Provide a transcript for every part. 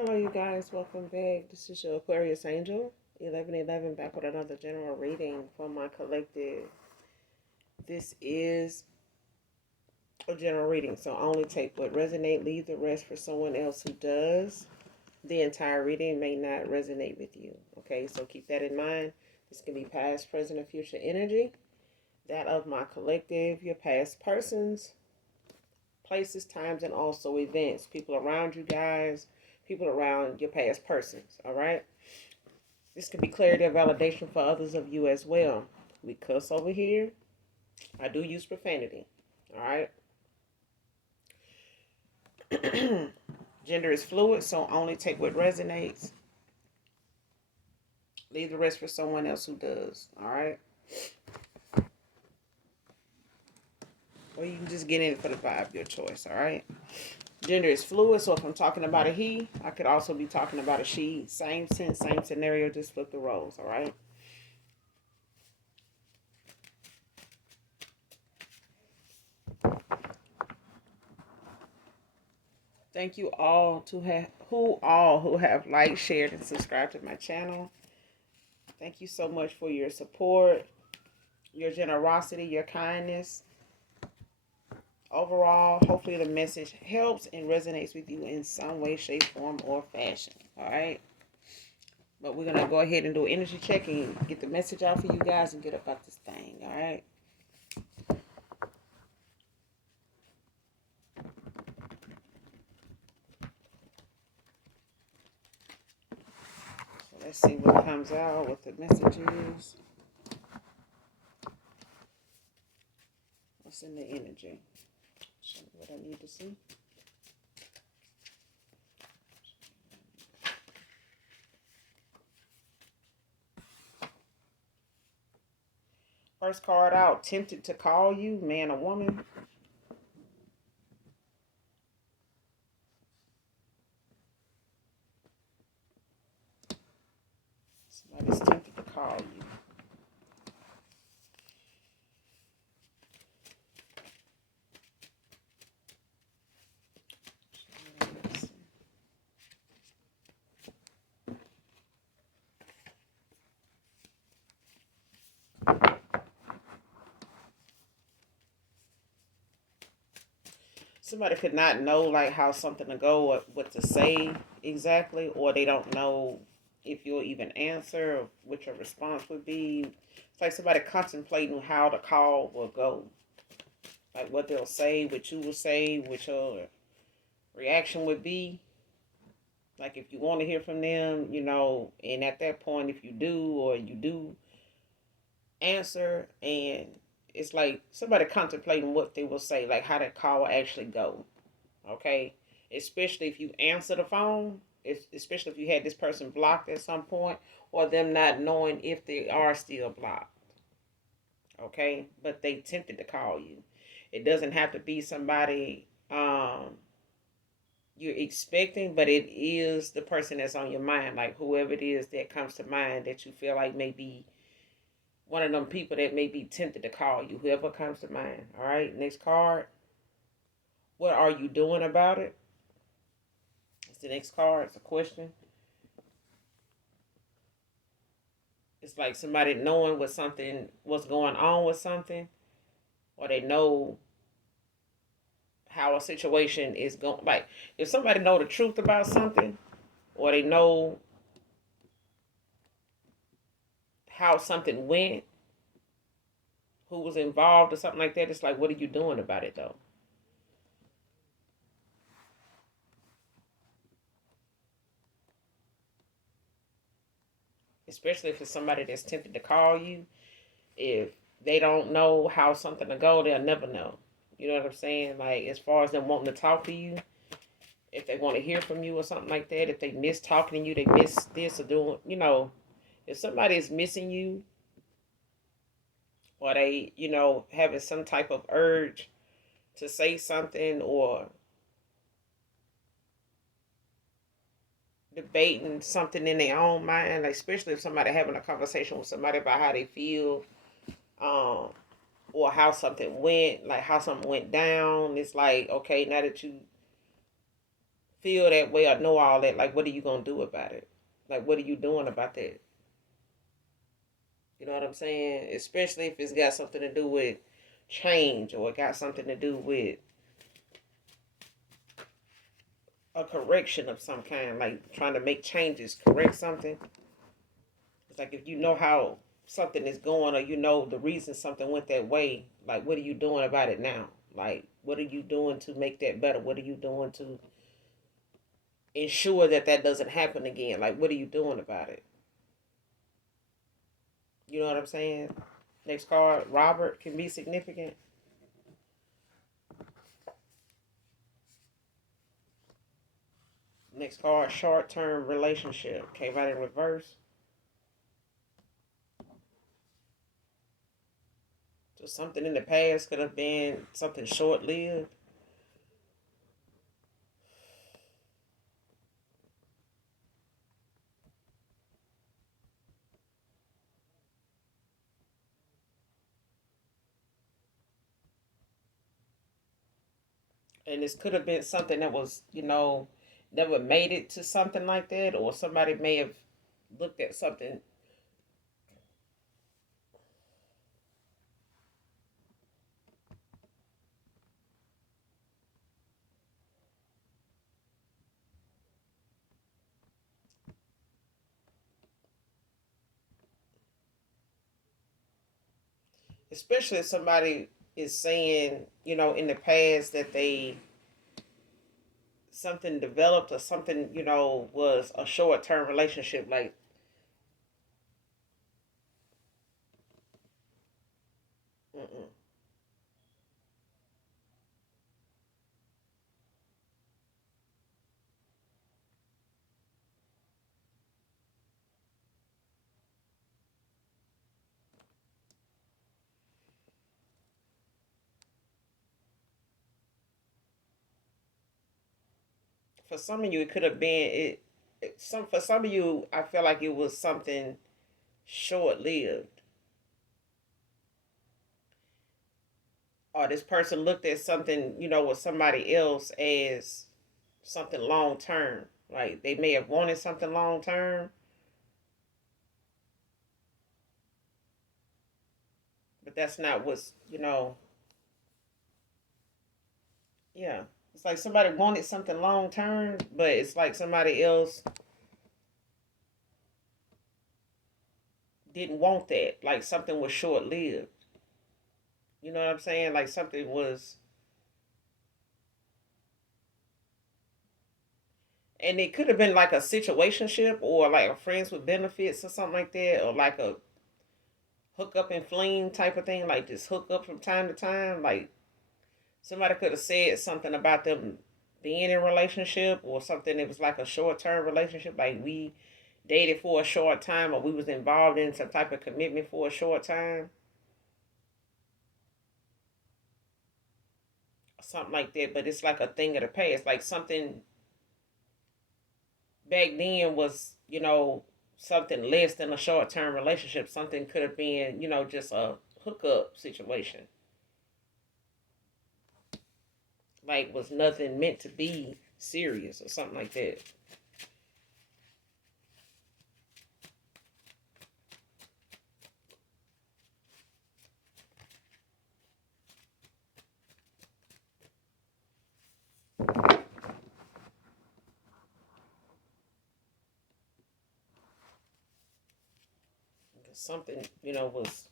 Hello, you guys. Welcome back. This is your Aquarius Angel, 1111, back with another general reading for my collective. This is a general reading, so only take what resonates, leave the rest for someone else who does. The entire reading may not resonate with you. Okay, so keep that in mind. This can be past, present, or future energy. That of my collective, your past persons, places, times, and also events. People around you guys, people around your past persons. All right. This can be clarity or validation for others of you as well. We cuss over here. I do use profanity. All right. Gender is fluid, so only take what resonates. Leave the rest for someone else who does. All right. Or you can just get in for the vibe, your choice. All right. Gender is fluid, so if I'm talking about a he, I could also be talking about a she. Same sense, same scenario, just flip the roles. All right. Thank you all who have liked, shared, and subscribed to my channel. Thank you so much for your support, your generosity, your kindness. Overall, hopefully the message helps and resonates with you in some way, shape, form, or fashion. All right. But we're going to go ahead and do an energy check and get the message out for you guys and get about this thing. All right. So let's see what comes out, what the message is. What's in the energy? Show me what I need to see. First card out, tempted to call you, man or woman. Somebody's tempted to call you. Somebody could not know like how something to go or what to say exactly, or they don't know if you'll even answer or what your response would be. It's like somebody contemplating how the call will go, like what they'll say, what you will say, what your reaction would be. Like if you want to hear from them, and at that point, if you do or you do answer, and it's like somebody contemplating what they will say, like how that call will actually go. Okay, especially if you answer the phone, especially if you had this person blocked at some point, or them not knowing if they are still blocked. Okay, but they tempted to call you. It doesn't have to be somebody you're expecting, but it is the person that's on your mind, like whoever it is that comes to mind that you feel like may be one of them people that may be tempted to call you, whoever comes to mind. All right, next card. What are you doing about it? It's the next card. It's a question. It's like somebody knowing what's going on with something, or they know how a situation is going. Like if somebody know the truth about something, or they know how something went, who was involved or something like that. It's like, what are you doing about it though? Especially if it's somebody that's tempted to call you. If they don't know how something to go, they'll never know. You know what I'm saying? Like as far as them wanting to talk to you, if they want to hear from you or something like that, if they miss talking to you, they miss this or doing, if somebody is missing you, or they, having some type of urge to say something, or debating something in their own mind, like especially if somebody having a conversation with somebody about how they feel, um, or how something went, like how something went down. It's like, okay, now that you feel that way or know all that, like, what are you gonna do about it? Like, what are you doing about that? You know what I'm saying? Especially if it's got something to do with change or it got something to do with a correction of some kind, like trying to make changes, correct something. It's like if you know how something is going or you know the reason something went that way, like what are you doing about it now? Like what are you doing to make that better? What are you doing to ensure that that doesn't happen again? Like what are you doing about it? You know what I'm saying? Next card, Robert can be significant. Next card, short term relationship. Came out in reverse. So something in the past could have been something short lived. And this could have been something that was, never made it to something like that, or somebody may have looked at something, especially if somebody is saying, in the past that they something developed or something, was a short term relationship. Like, mm-mm. For some of you, it could have been some for some of you. I feel like it was something short lived, or this person looked at something, with somebody else as something long term. Like they may have wanted something long term, but that's not what's, yeah. It's like somebody wanted something long term, but it's like somebody else didn't want that. Like something was short lived. You know what I'm saying? Like something was, and it could have been like a situationship or like a friends with benefits or something like that, or like a hook up and fling type of thing, like just hook up from time to time. Like somebody could have said something about them being in a relationship or something that was like a short term relationship, like we dated for a short time or we was involved in some type of commitment for a short time, something like that. But it's like a thing of the past, like something back then was, something less than a short term relationship. Something could have been, just a hookup situation. Like was nothing meant to be serious or something like that. Something, was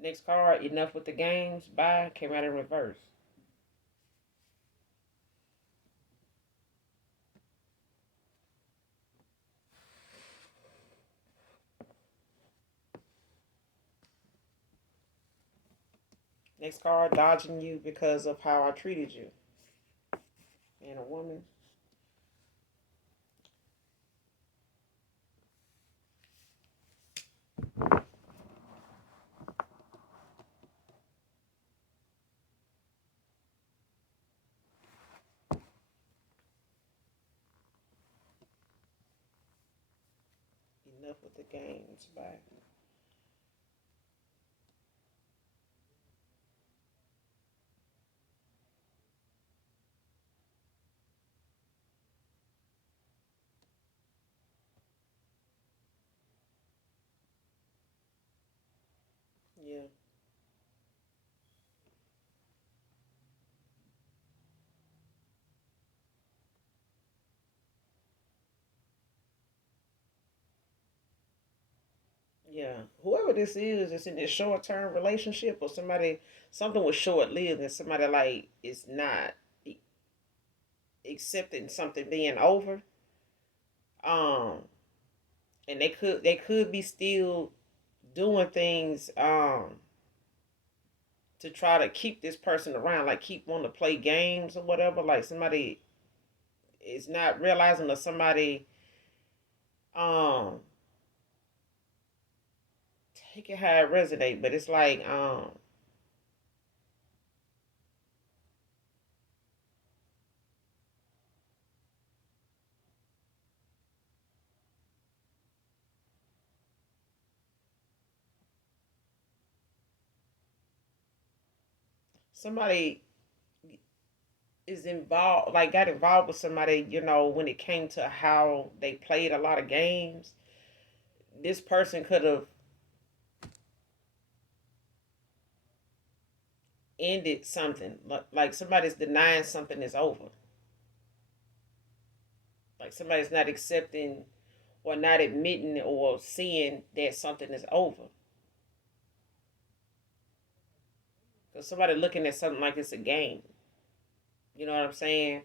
next card. Enough with the games. Bye. Came out in reverse. Next card. Dodging you because of how I treated you. And a woman. Enough with the games. Bye. Yeah. Yeah. Whoever this is in this short term relationship or somebody something was short lived and somebody like is not accepting something being over. Um and they could be still doing things to try to keep this person around, like keep wanting to play games or whatever. Like somebody is not realizing or somebody um take it how it resonate, but it's like somebody is involved, like got involved with somebody, when it came to how they played a lot of games. This person could have ended something, like somebody's denying something is over, like somebody's not accepting or not admitting or seeing that something is over, because somebody looking at something like it's a game. You know what I'm saying?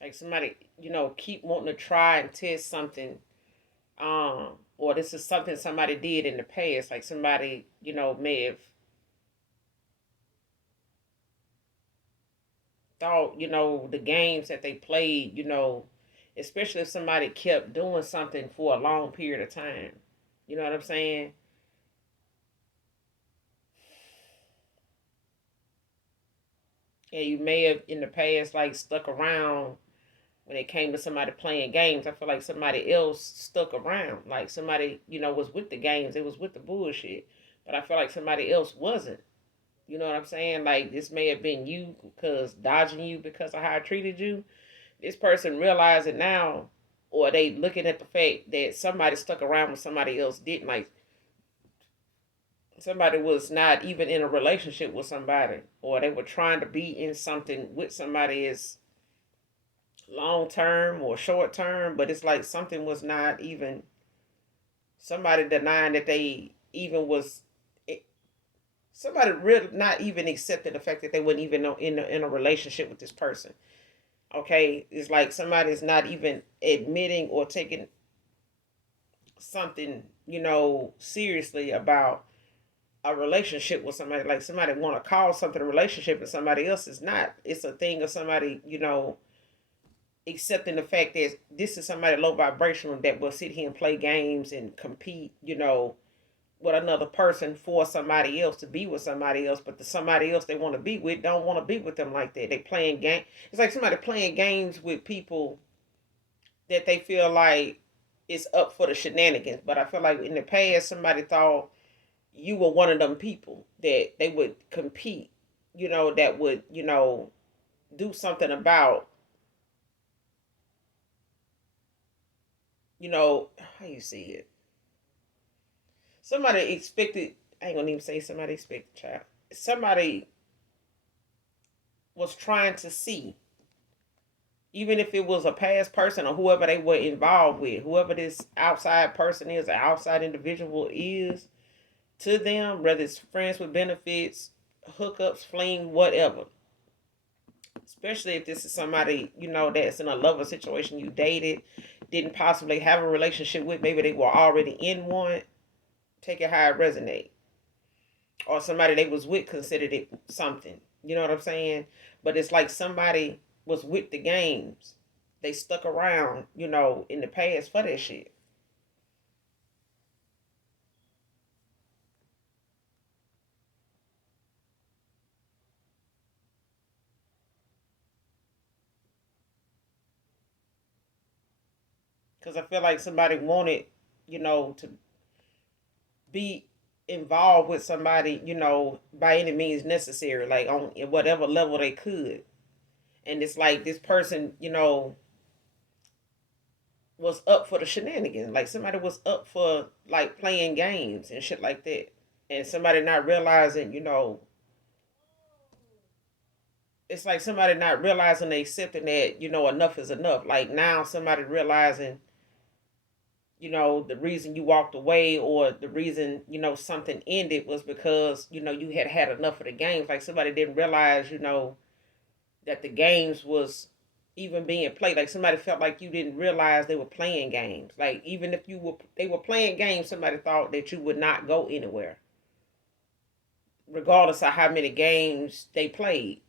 Like somebody, keep wanting to try and test something, or this is something somebody did in the past. Like somebody, may have thought, the games that they played, especially if somebody kept doing something for a long period of time. You know what I'm saying? And you may have in the past like stuck around when it came to somebody playing games. I feel like somebody else stuck around. Like somebody, was with the games, it was with the bullshit. But I feel like somebody else wasn't. You know what I'm saying? Like this may have been you because dodging you because of how I treated you. This person realize it now, or they looking at the fact that somebody stuck around when somebody else didn't. Like somebody was not even in a relationship with somebody, or they were trying to be in something with somebody is long term or short term, but it's like something was not even somebody denying that they even was somebody really not even accepting the fact that they weren't even in a relationship with this person. Okay, it's like somebody's not even admitting or taking something, seriously about a relationship with somebody. Like somebody want to call something a relationship and somebody else is not. It's a thing of somebody, accepting the fact that this is somebody low vibrational that will sit here and play games and compete, with another person for somebody else to be with somebody else, but the somebody else they want to be with don't want to be with them like that. They playing game. It's like somebody playing games with people that they feel like is up for the shenanigans. But I feel like in the past somebody thought you were one of them people that they would compete, that would, do something about, how you see it. Somebody expected, I ain't gonna even say somebody expected, child. Somebody was trying to see, even if it was a past person or whoever they were involved with, whoever this outside person is, an outside individual is to them, whether it's friends with benefits, hookups, fling, whatever. Especially if this is somebody, that's in a lover situation you dated, didn't possibly have a relationship with, maybe they were already in one, take it how it resonate. Or somebody they was with considered it something. You know what I'm saying? But it's like somebody was with the games. They stuck around, in the past for that shit. Because I feel like somebody wanted, to be involved with somebody, by any means necessary, like on whatever level they could. And it's like this person, was up for the shenanigans. Like somebody was up for like playing games and shit like that. And somebody not realizing, it's like somebody not realizing they accepting that, enough is enough. Like now somebody realizing, the reason you walked away or the reason, something ended was because, you had had enough of the games. Like somebody didn't realize, that the games was even being played. Like somebody felt like you didn't realize they were playing games. Like even if they were playing games, somebody thought that you would not go anywhere, regardless of how many games they played.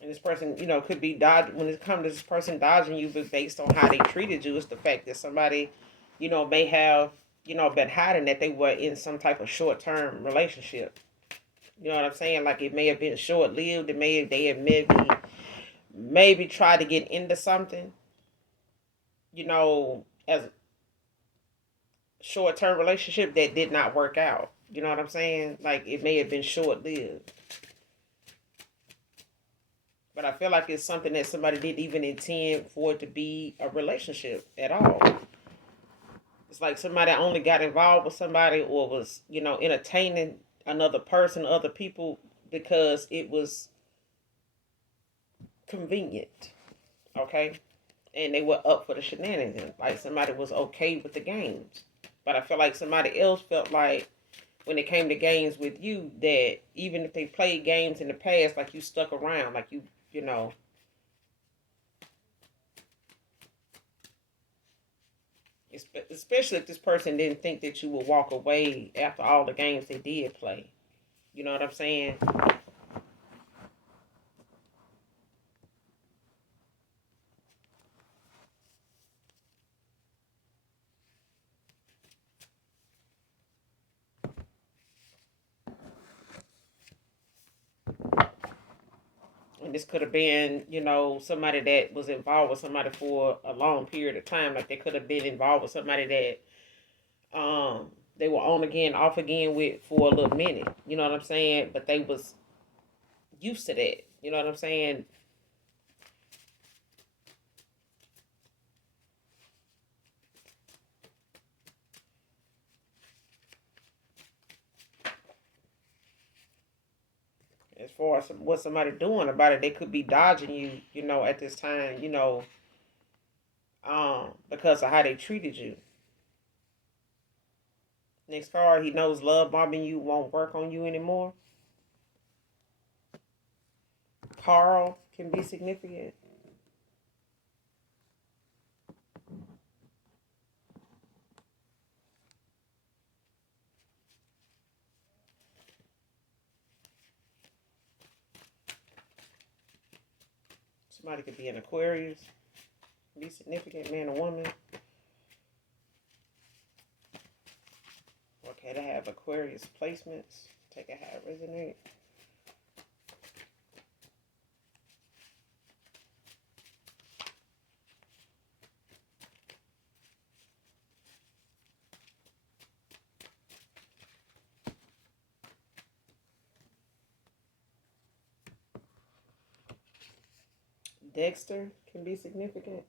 And this person, could be dodged when it comes to this person dodging you, but based on how they treated you, it's the fact that somebody, may have, been hiding that they were in some type of short term relationship. You know what I'm saying? Like it may have been short lived. They have maybe tried to get into something, as short term relationship that did not work out. You know what I'm saying? Like it may have been short lived. But I feel like it's something that somebody didn't even intend for it to be a relationship at all. It's like somebody only got involved with somebody or was, entertaining another person, other people, because it was convenient. Okay? And they were up for the shenanigans. Like somebody was okay with the games. But I feel like somebody else felt like when it came to games with you that even if they played games in the past, like you stuck around, like you know, especially if this person didn't think that you would walk away after all the games they did play. You know what I'm saying? And this could have been, somebody that was involved with somebody for a long period of time. Like they could have been involved with somebody that they were on again, off again with for a little minute. You know what I'm saying? But they was used to that. You know what I'm saying? As far as what somebody doing about it, they could be dodging you, at this time, because of how they treated you. Next card, he knows love bombing you won't work on you anymore. Carl can be significant. Somebody could be an Aquarius, be significant, man or woman. Okay, they have Aquarius placements. Take a how it resonate. Dexter can be significant.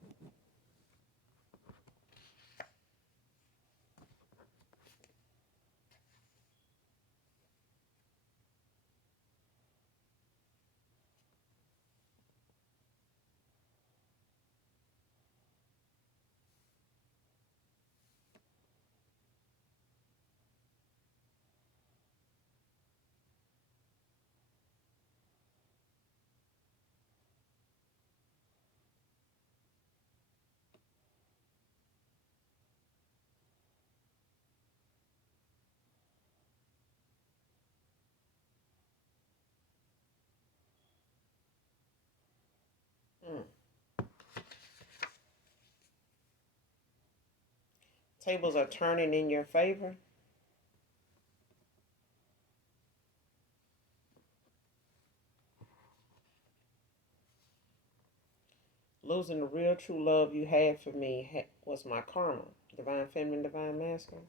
Tables are turning in your favor. Losing the real true love you had for me was my karma. Divine feminine, divine masculine.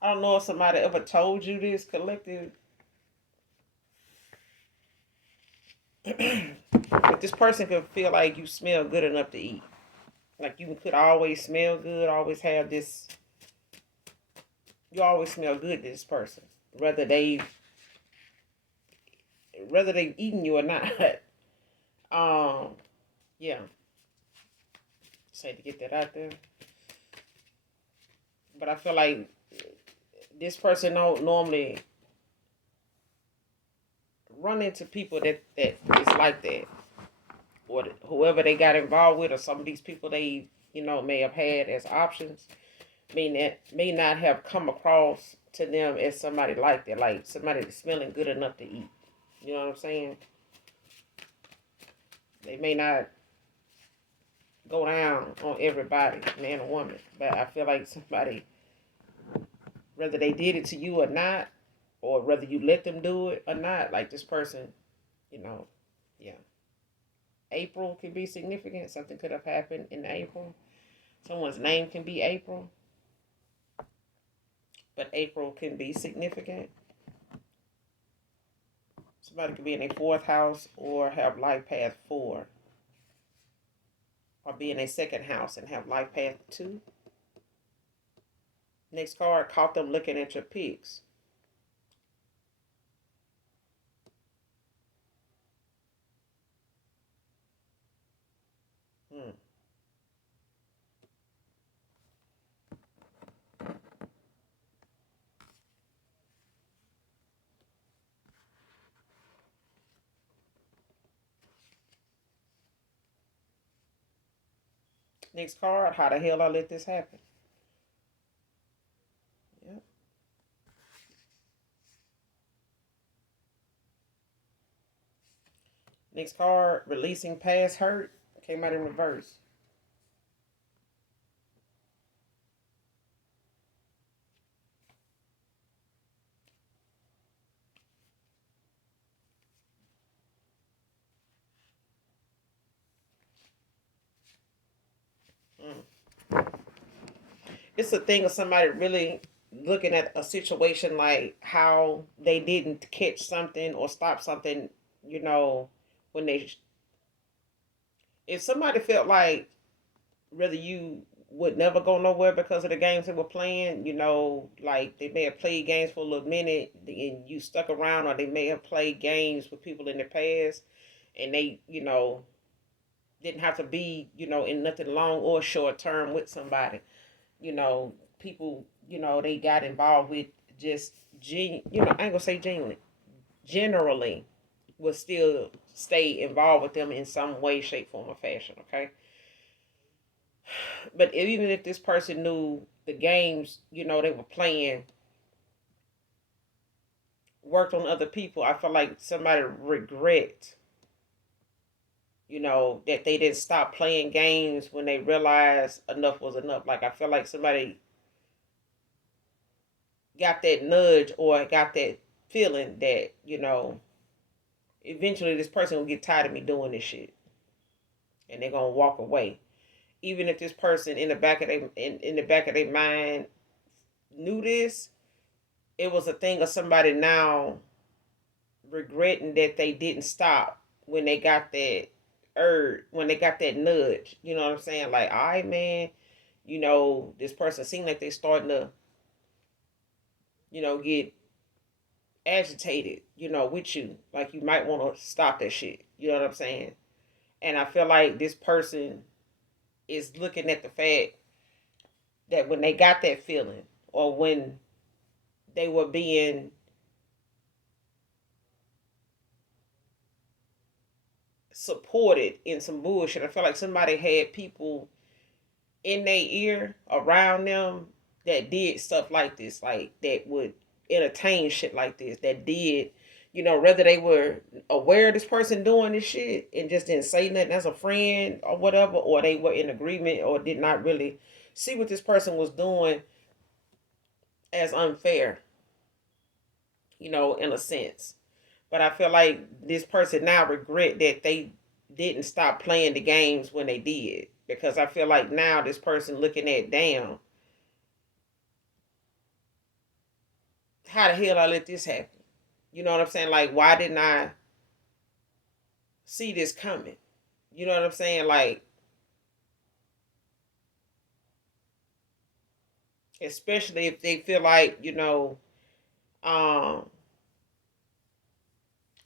I don't know if somebody ever told you this, collective, but this person could feel like you smell good enough to eat. Like you could always smell good, always have this. You always smell good to this person, whether they whether they've eaten you or not. um, yeah, say to get that out there. But I feel like this person don't normally run into people that is like that, or whoever they got involved with, or some of these people they may have had as options, may not have come across to them as somebody like that, like somebody that's smelling good enough to eat. You know what I'm saying? They may not go down on everybody, man or woman, but I feel like somebody, whether they did it to you or not, or whether you let them do it or not, like this person, you know, yeah. April can be significant. Something could have happened in April. Someone's name can be April, but April can be significant. Somebody could be in a fourth house or have life path 4, or be in a second house and have life path 2. Next card, caught them looking at your pics. Hmm. Next card, how the hell I let this happen? Yep. Next card, releasing past hurt. Came out in reverse. Mm. It's a thing of somebody really looking at a situation like how they didn't catch something or stop something, you know, when they, if somebody felt like whether you would never go nowhere because of the games they were playing, like they may have played games for a little minute and you stuck around, or they may have played games with people in the past and they, didn't have to be, in nothing long or short term with somebody. People, they got involved with just, I ain't gonna say genuinely, generally will still stay involved with them in some way, shape, form, or fashion, okay? But even if this person knew the games, they were playing, worked on other people, I feel like somebody regret, that they didn't stop playing games when they realized enough was enough. Like I feel like somebody got that nudge or got that feeling that, eventually this person will get tired of me doing this shit and they're gonna walk away. Even if this person in the back of their mind knew this, it was a thing of somebody now regretting that they didn't stop when they got that urge, when they got that nudge. You know what I'm saying? Like, all right, man, this person seemed like they starting to, get agitated, with you. Like you might want to stop that shit. You know what I'm saying? And I feel like this person is looking at the fact that when they got that feeling, or when they were being supported in some bullshit. I feel like somebody had people in their ear around them that did stuff like this, like that would entertain shit like this, that did, whether they were aware of this person doing this shit and just didn't say nothing as a friend or whatever, or they were in agreement or did not really see what this person was doing as unfair, in a sense. But I feel like this person now regret that they didn't stop playing the games when they did. Because I feel like now this person looking at, damn, how the hell I let this happen? You know what I'm saying? Like, why didn't I see this coming? You know what I'm saying? Like, especially if they feel like, um,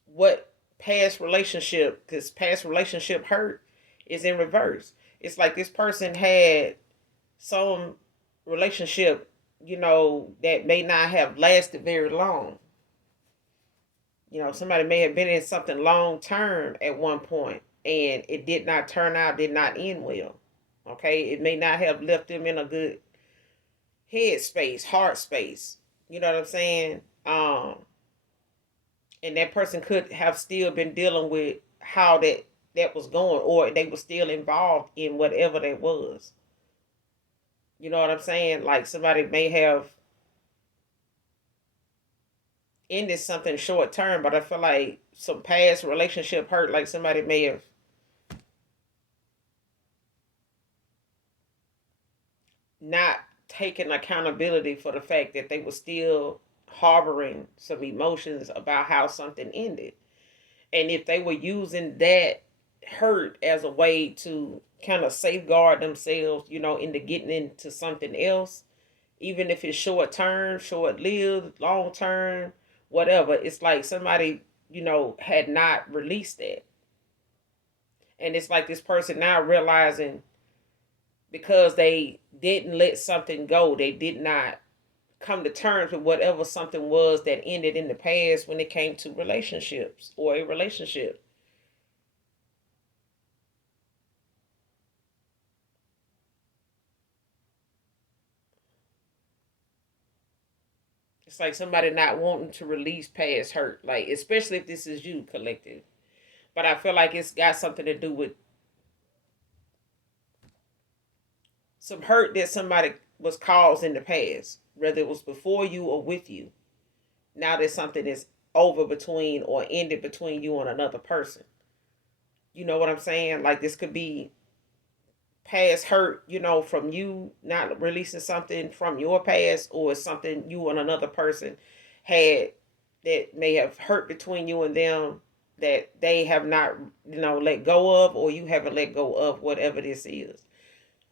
what past relationship, because past relationship hurt is in reverse. It's like this person had some relationship, that may not have lasted very long. Somebody may have been in something long term at one point and it did not turn out, did not end well. Okay. It may not have left them in a good head space, heart space. You know what I'm saying? And that person could have still been dealing with how that was going, or they were still involved in whatever that was. You know what I'm saying? Like somebody may have ended something short term, but I feel like some past relationship hurt, like somebody may have not taken accountability for the fact that they were still harboring some emotions about how something ended. And if they were using that hurt as a way to kind of safeguard themselves, into getting into something else, even if it's short term, short lived, long term, whatever, it's like somebody, had not released that. And it's like this person now realizing, because they didn't let something go, they did not come to terms with whatever something was that ended in the past when it came to relationships or a relationship. It's like somebody not wanting to release past hurt, like especially if this is you, collective. But I feel like it's got something to do with some hurt that somebody was caused in the past, whether it was before you or with you. Now there's something that's over between or ended between you and another person. You know what I'm saying? Like this could be past hurt, from you not releasing something from your past, or something you and another person had that may have hurt between you and them that they have not, let go of, or you haven't let go of, whatever this is.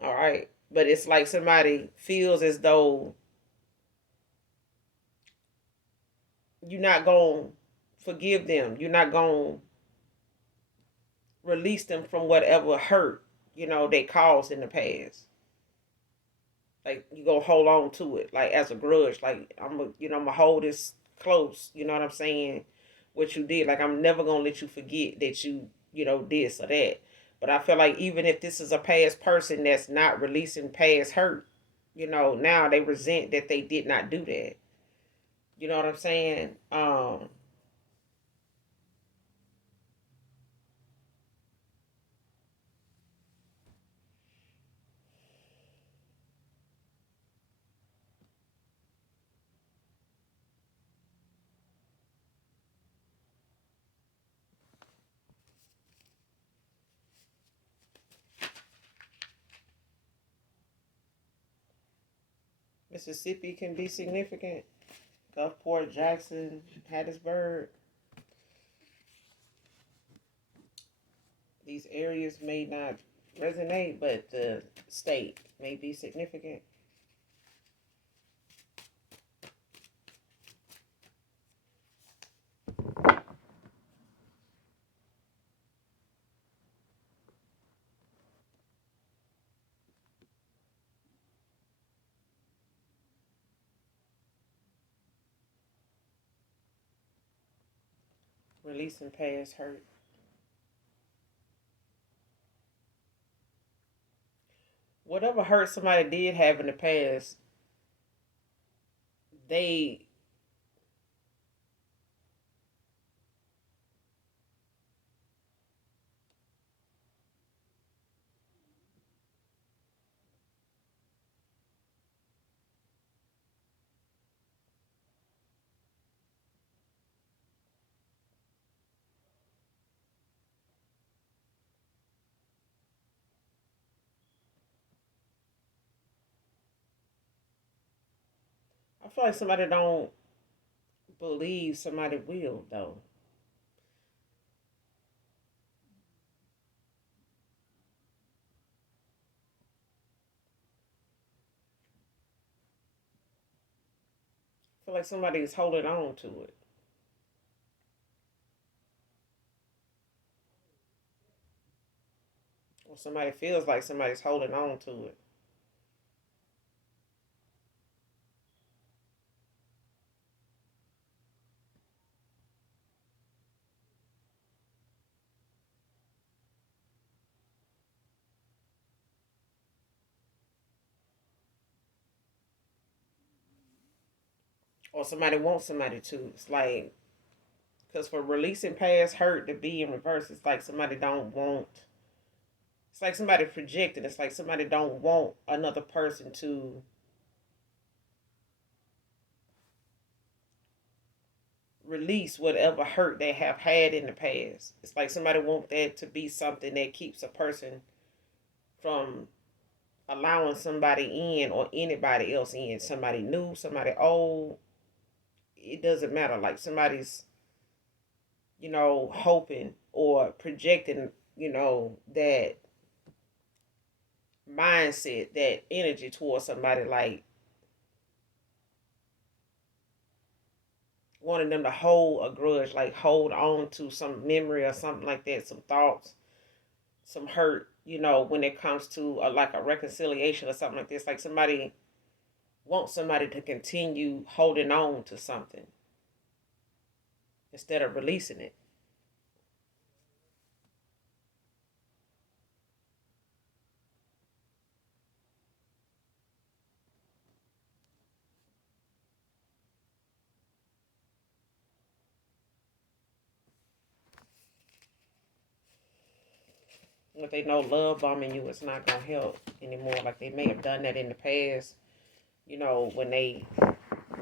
All right. But it's like somebody feels as though you're not going to forgive them. You're not going to release them from whatever hurt, they caused in the past. Like you go hold on to it, like as a grudge. Like I'm gonna hold this close. You know what I'm saying? What you did, like I'm never gonna let you forget that you this or that. But I feel like even if this is a past person that's not releasing past hurt, now they resent that they did not do that. You know what I'm saying? Mississippi can be significant. Gulfport, Jackson, Hattiesburg. These areas may not resonate, but the state may be significant. Releasing past hurt. Whatever hurt somebody did have in the past, they I feel like somebody don't believe somebody will though. I feel like somebody's holding on to it. Or somebody feels like somebody's holding on to it. Or somebody wants somebody to. It's like, because for releasing past hurt to be in reverse, it's like somebody don't want. It's like somebody projecting. It's like somebody don't want another person to release whatever hurt they have had in the past. It's like somebody wants that to be something that keeps a person from allowing somebody in or anybody else in. Somebody new, somebody old. It doesn't matter. Like somebody's, hoping or projecting, that mindset, that energy towards somebody, like wanting them to hold a grudge, like hold on to some memory or something like that, some thoughts, some hurt, when it comes to like a reconciliation or something like this. Like somebody wants somebody to continue holding on to something instead of releasing it. If they know love bombing you is not gonna help anymore, like they may have done that in the past, when they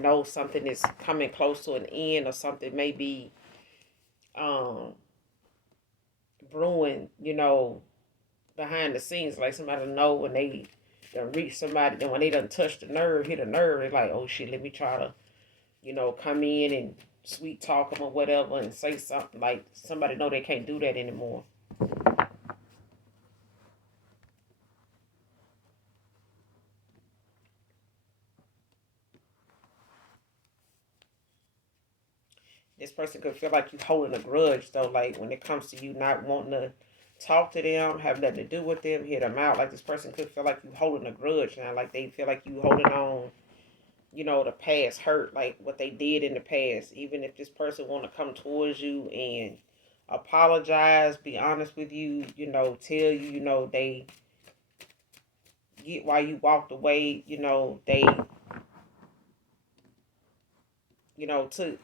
know something is coming close to an end or something may be um brewing, behind the scenes, like somebody know when they done reach somebody, then when they done touch the nerve, hit a nerve, they're like, oh shit, let me try to, come in and sweet talk them or whatever and say something, like somebody know they can't do that anymore. This person could feel like you holding a grudge though, like when it comes to you not wanting to talk to them, have nothing to do with them, hear them out. Like this person could feel like you holding a grudge now, like they feel like you holding on, the past hurt, like what they did in the past. Even if this person want to come towards you and apologize, be honest with you, tell you, they get why you walked away, they, took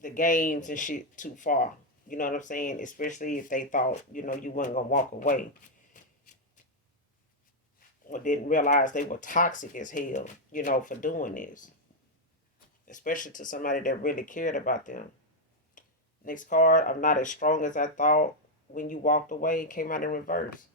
the games and shit too far. You know what I'm saying? Especially if they thought, you wasn't gonna walk away. Or didn't realize they were toxic as hell, for doing this. Especially to somebody that really cared about them. Next card, I'm not as strong as I thought when you walked away. Came out in reverse.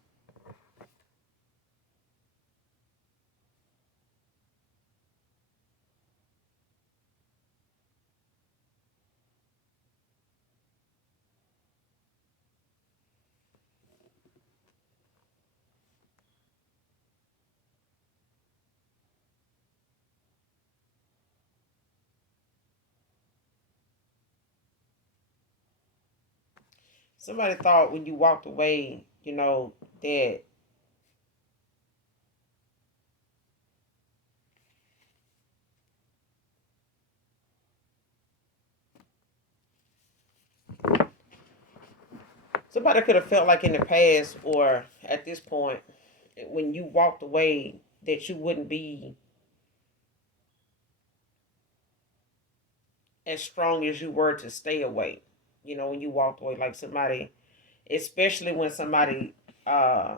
Somebody thought when you walked away, that Somebody could have felt like in the past or at this point, when you walked away, that you wouldn't be as strong as you were to stay away. When you walked away, like somebody, especially when somebody uh,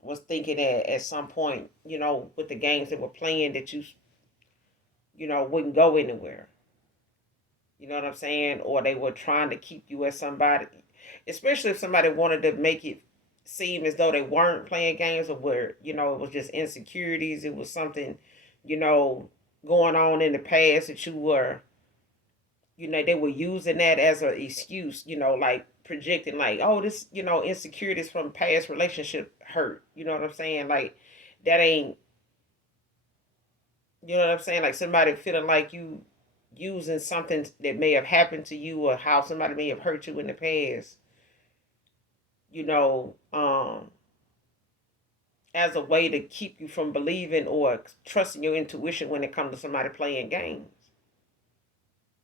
was thinking at some point, with the games that were playing, that you wouldn't go anywhere. You know what I'm saying? Or they were trying to keep you as somebody, especially if somebody wanted to make it seem as though they weren't playing games, or where, it was just insecurities. It was something, you know, going on in the past that you were, they were using that as an excuse, like projecting, like, oh, this, insecurities from past relationship hurt. You know what I'm saying? Like, that ain't, what I'm saying? Like somebody feeling like you using something that may have happened to you, or how somebody may have hurt you in the past, you know, um, as a way to keep you from believing or trusting your intuition when it comes to somebody playing games.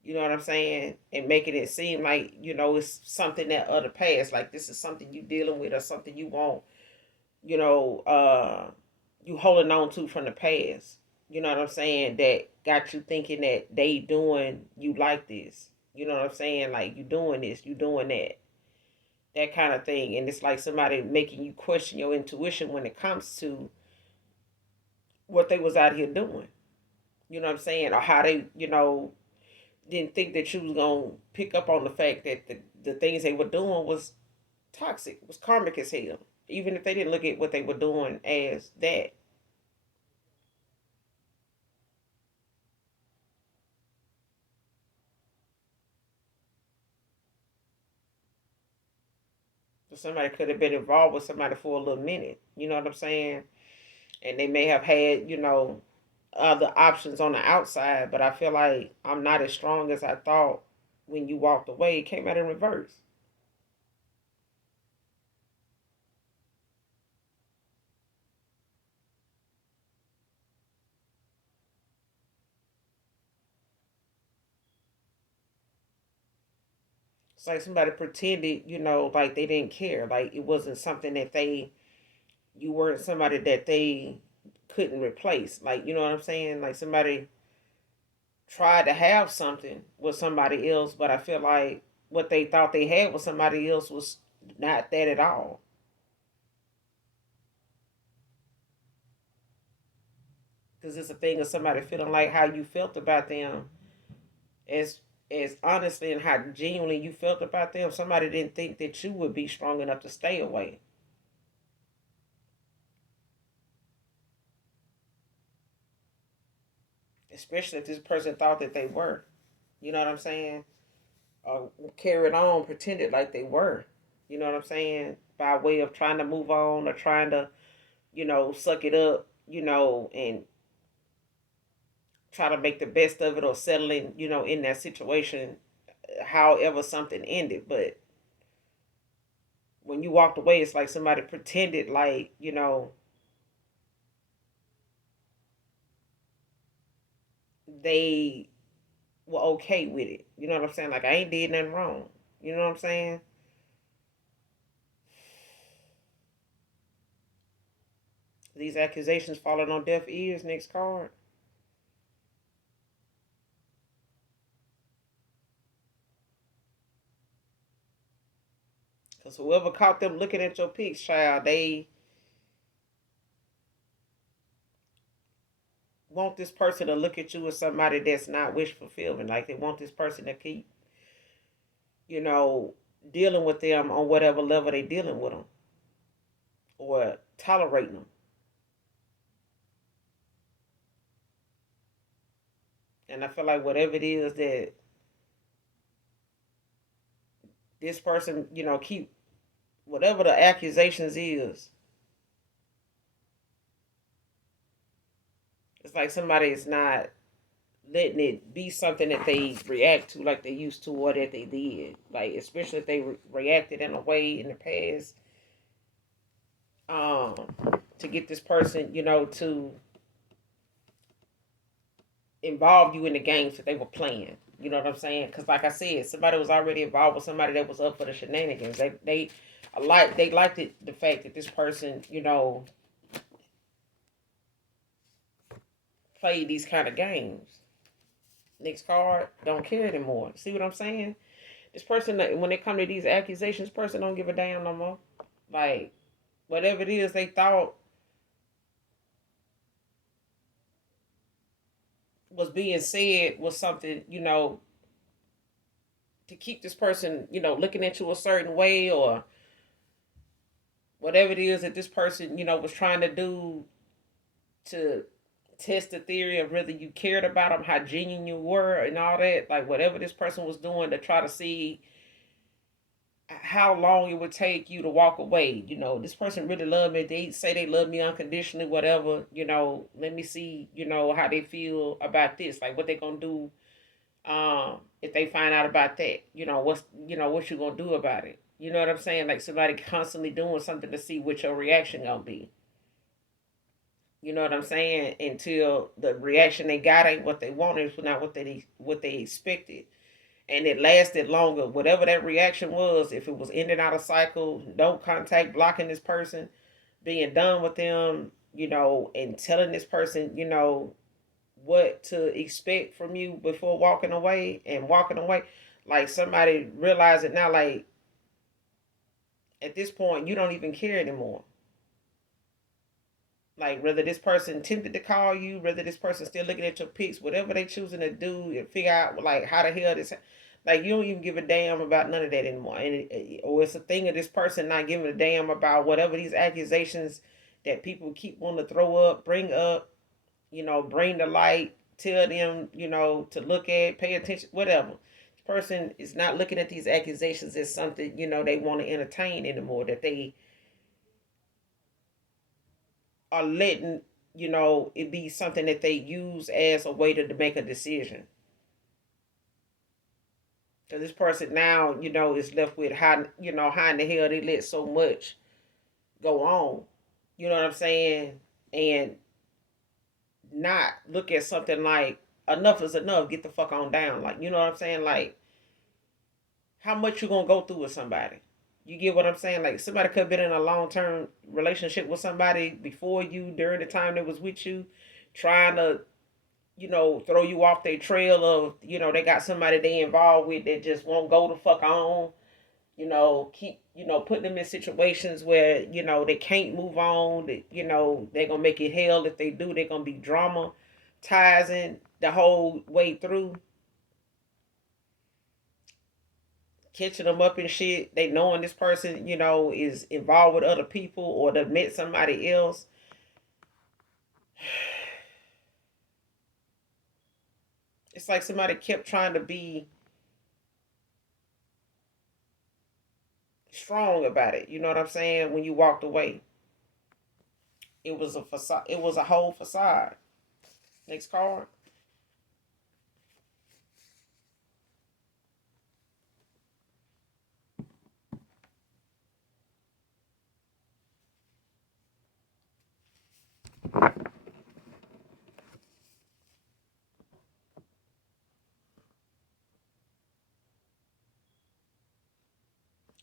You know what I'm saying? And making it seem like, it's something that other past, like this is something you dealing with, or something you want, you know, uh, you holding on to from the past. You know what I'm saying? That got you thinking that they doing you like this. You know what I'm saying? Like, you doing this, you doing that. That kind of thing. And it's like somebody making you question your intuition when it comes to what they was out here doing. You know what I'm saying? Or how they, didn't think that you was gonna pick up on the fact that the things they were doing was toxic, was karmic as hell. Even if they didn't look at what they were doing as that. So somebody could have been involved with somebody for a little minute. You know what I'm saying? And they may have had, other options on the outside, but I feel like I'm not as strong as I thought when you walked away. It came out in reverse. It's like somebody pretended, like they didn't care. Like it wasn't something that you weren't somebody that they couldn't replace. Like, you know what I'm saying? Like somebody tried to have something with somebody else, but I feel like what they thought they had with somebody else was not that at all. Because it's a thing of somebody feeling like how you felt about them, as as honestly and how genuinely you felt about them. Somebody didn't think that you would be strong enough to stay away, especially if this person thought that they were. You know what I'm saying? Or carried on, pretended like they were. You know what I'm saying? By way of trying to move on, or trying to, suck it up, and try to make the best of it, or settling, in that situation, however something ended. But when you walked away, it's like somebody pretended like, they were okay with it. You know what I'm saying? Like, I ain't did nothing wrong. You know what I'm saying? These accusations falling on deaf ears. Next card. Because whoever caught them looking at your pics, child, they want this person to look at you as somebody that's not wish fulfillment. Like, they want this person to keep, you know, dealing with them on whatever level they dealing with them, or tolerating them. And I feel like whatever it is that this person, keep, whatever the accusations is, it's like somebody is not letting it be something that they react to like they used to, or that they did. Like, especially if they reacted in a way in the past, um, to get this person, to involve you in the games that they were playing. You know what I'm saying? Because like I said, somebody was already involved with somebody that was up for the shenanigans. They liked it, the fact that this person, played these kind of games. Next card, don't care anymore. See what I'm saying? This person, when they come to these accusations, this person don't give a damn no more. Like, whatever it is they thought was being said was something, to keep this person, looking at you a certain way, or whatever it is that this person, was trying to do to test the theory of whether you cared about them, how genuine you were, and all that. Like, whatever this person was doing to try to see how long it would take you to walk away. This person really loved me. They say they love me unconditionally, whatever. Let me see, how they feel about this. Like, what they gonna do if they find out about that. What you gonna do about it. You know what I'm saying? Like, somebody constantly doing something to see what your reaction gonna be. You know what I'm saying? Until the reaction they got ain't what they wanted, it's not what they expected, and it lasted longer. Whatever that reaction was, if it was ending out a cycle, no contact, blocking this person, being done with them, and telling this person, what to expect from you before walking away and walking away. Like, somebody realized it now. Like, at this point, you don't even care anymore. Like, whether this person tempted to call you, whether this person still looking at your pics, whatever they choosing to do and figure out, like, how the hell this, like, you don't even give a damn about none of that anymore. Or it's a thing of this person not giving a damn about whatever these accusations that people keep wanting to throw up, bring up, bring the light, tell them, to look at, pay attention, whatever. This person is not looking at these accusations as something, they want to entertain anymore, that they are letting, it be something that they use as a way to make a decision. Because this person now, is left with how in the hell they let so much go on. You know what I'm saying? And not look at something like, enough is enough, get the fuck on down. Like, you know what I'm saying? Like, how much you gonna go through with somebody? You get what I'm saying? Like, somebody could have been in a long term relationship with somebody before you, during the time they was with you, trying to, throw you off their trail of, they got somebody they involved with that just won't go the fuck on. Keep, putting them in situations where, they can't move on. That, they're gonna make it hell if they do. They're gonna be dramatizing the whole way through, catching them up and shit. They knowing this person, is involved with other people or they met somebody else. It's like somebody kept trying to be strong about it. You know what I'm saying? When you walked away, it was a facade. It was a whole facade. Next card.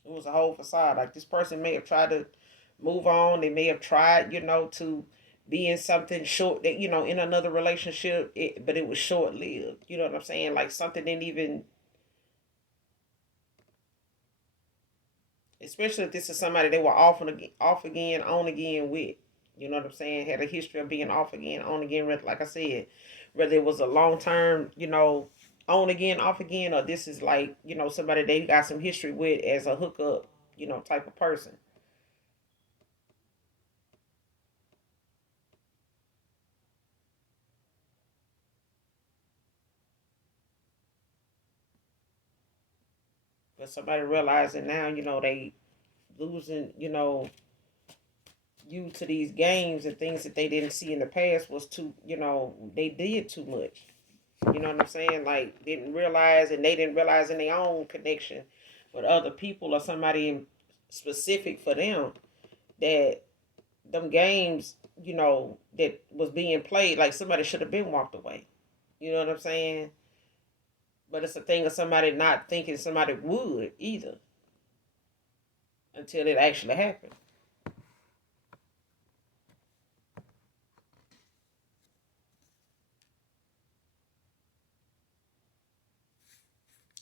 It was a whole facade. Like, this person may have tried to move on. They may have tried, to be in something short that, in another relationship, but it was short lived. You know what I'm saying? Like, something didn't even, especially if this is somebody they were off again, on again with. You know what I'm saying? Had a history of being off again, on again. Like I said, whether it was a long term, on again, off again, or this is like, somebody they got some history with as a hookup, type of person. But somebody realizing now, they losing, you to these games and things that they didn't see in the past was too, they did too much. You know what I'm saying? Like, didn't realize, and they didn't realize in their own connection with other people or somebody specific for them, that them games, that was being played, like, somebody should have been walked away. You know what I'm saying? But it's a thing of somebody not thinking somebody would either until it actually happened.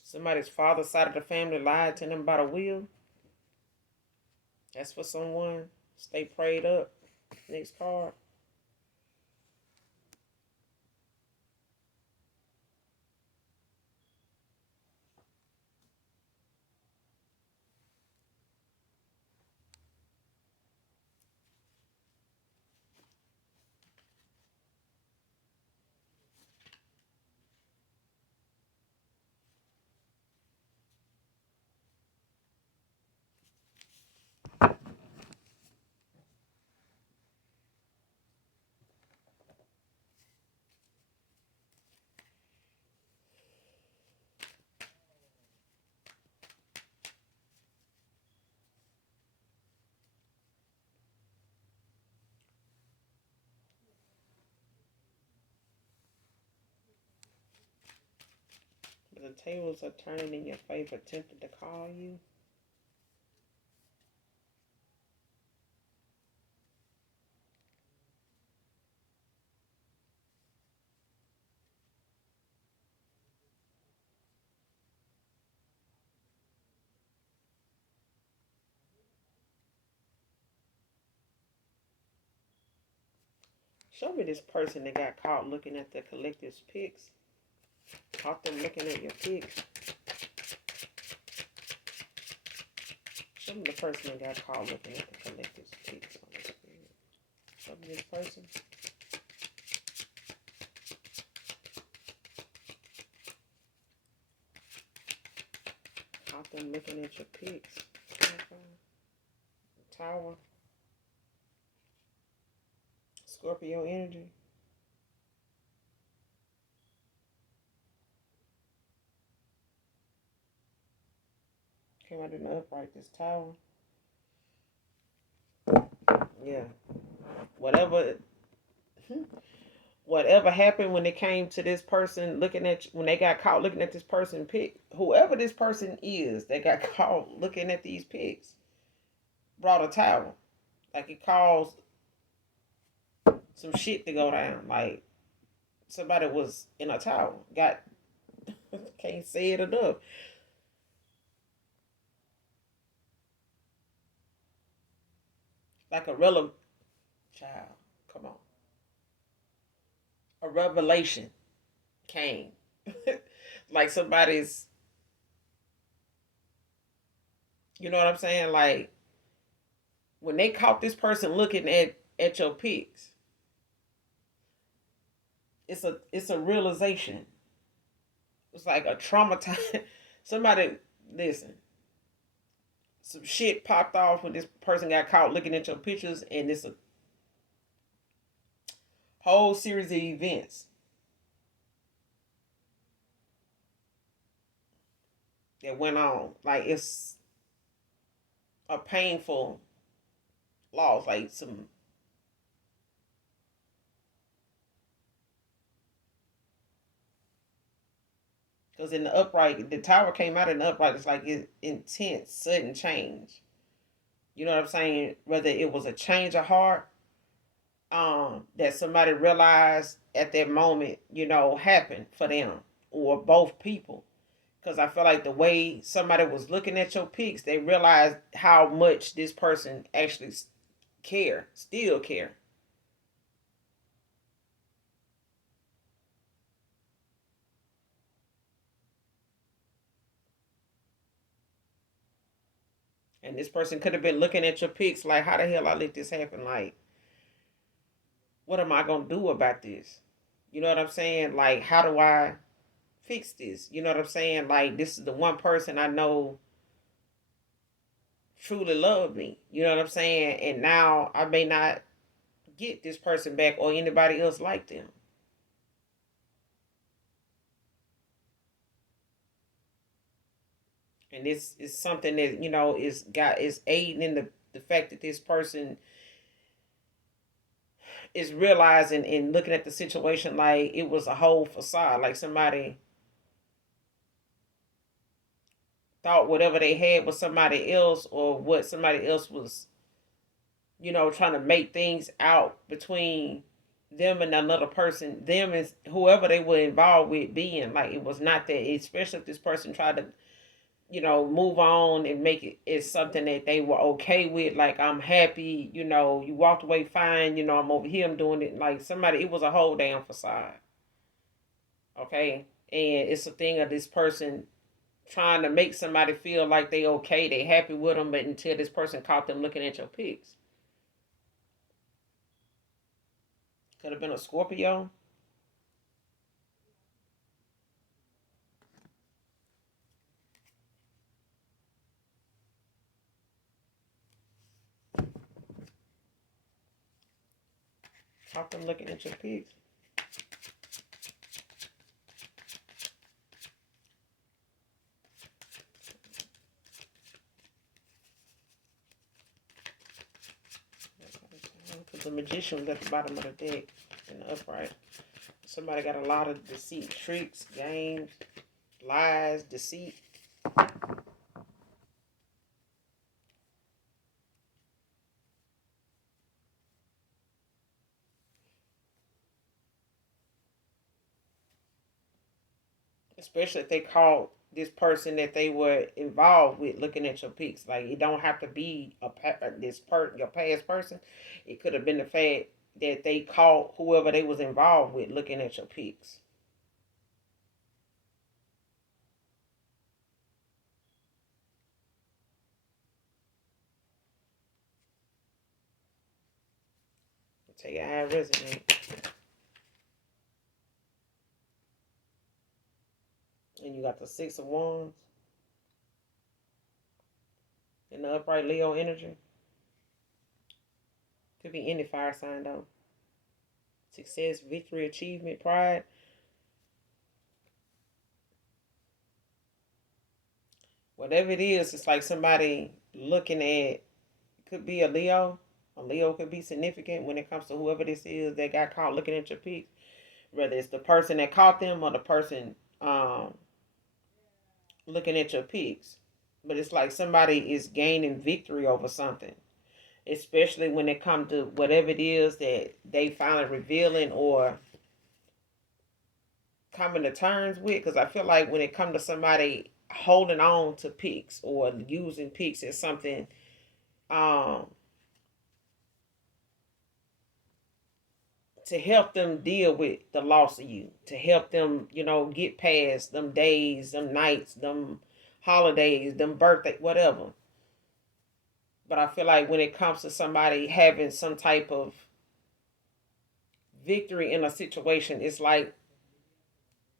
Somebody's father's side of the family lied to them about a will. That's for someone. Stay prayed up. Next card. The tables are turning in your favor, tempted to call you. Show me this person that got caught looking at the collective's pics. Caught them looking at your pics. Show me the person that got caught looking at the collective's pics on the screen. Show me this person. Caught them looking at your pics. Tower. Scorpio energy. Came out in the upright, this tower. Yeah. Whatever whatever happened when it came to this person looking at, when they got caught looking at this person pic, whoever this person is that got caught looking at these pics brought a tower. Like it caused some shit to go down. Like somebody was in a tower. Got can't say it enough. Like a relevant child. Come on. A revelation came. Like somebody's, you know what I'm saying? Like when they caught this person looking at your pics, it's a realization. It's like a traumatized somebody. Listen, some shit popped off when this person got caught looking at your pictures, and it's a whole series of events that went on. Like it's a painful loss. Like some, because in the upright, the tower came out in the upright. It's like it, intense, sudden change. You know what I'm saying? Whether it was a change of heart, that somebody realized at that moment, happened for them or both people. Because I feel like the way somebody was looking at your pics, they realized how much this person actually still care. And this person could have been looking at your pics like, how the hell I let this happen? Like, what am I gonna do about this? You know what I'm saying? Like, how do I fix this? You know what I'm saying? Like, this is the one person I know truly loved me. You know what I'm saying? And now I may not get this person back or anybody else like them. And this is something that is aiding in the fact that this person is realizing and looking at the situation like it was a whole facade. Like somebody thought whatever they had was somebody else, or what somebody else was, trying to make things out between them and another person, them and whoever they were involved with being. Like it was not that, especially if this person tried to, move on and make it as something that they were okay with. Like, I'm happy, you walked away fine, I'm over here, I'm doing it. Like somebody, it was a whole damn facade. Okay. And it's a thing of this person trying to make somebody feel like they okay, they happy with them, but until this person caught them looking at your pics. Could have been a Scorpio. Caught them looking at your pics. Because the magician was at the bottom of the deck in the upright. Somebody got a lot of deceit, tricks, games, lies, deceit. Especially if they caught this person that they were involved with looking at your pics. Like, it don't have to be your past person. It could have been the fact that they caught whoever they was involved with looking at your pics. Tell you how it resonate. And you got the Six of Wands in the upright Leo energy. Could be any fire sign though. Success, victory, achievement, pride. Whatever it is, it's like somebody looking at, could be a Leo. A Leo could be significant when it comes to whoever this is that got caught looking at your pics. Whether it's the person that caught them or the person looking at your pics. But it's like somebody is gaining victory over something. Especially when it comes to whatever it is that they finally revealing or coming to terms with. Because I feel like when it comes to somebody holding on to pics or using pics as something um, to help them deal with the loss of you, to help them, get past them days, them nights, them holidays, them birthday, whatever. But I feel like when it comes to somebody having some type of victory in a situation, it's like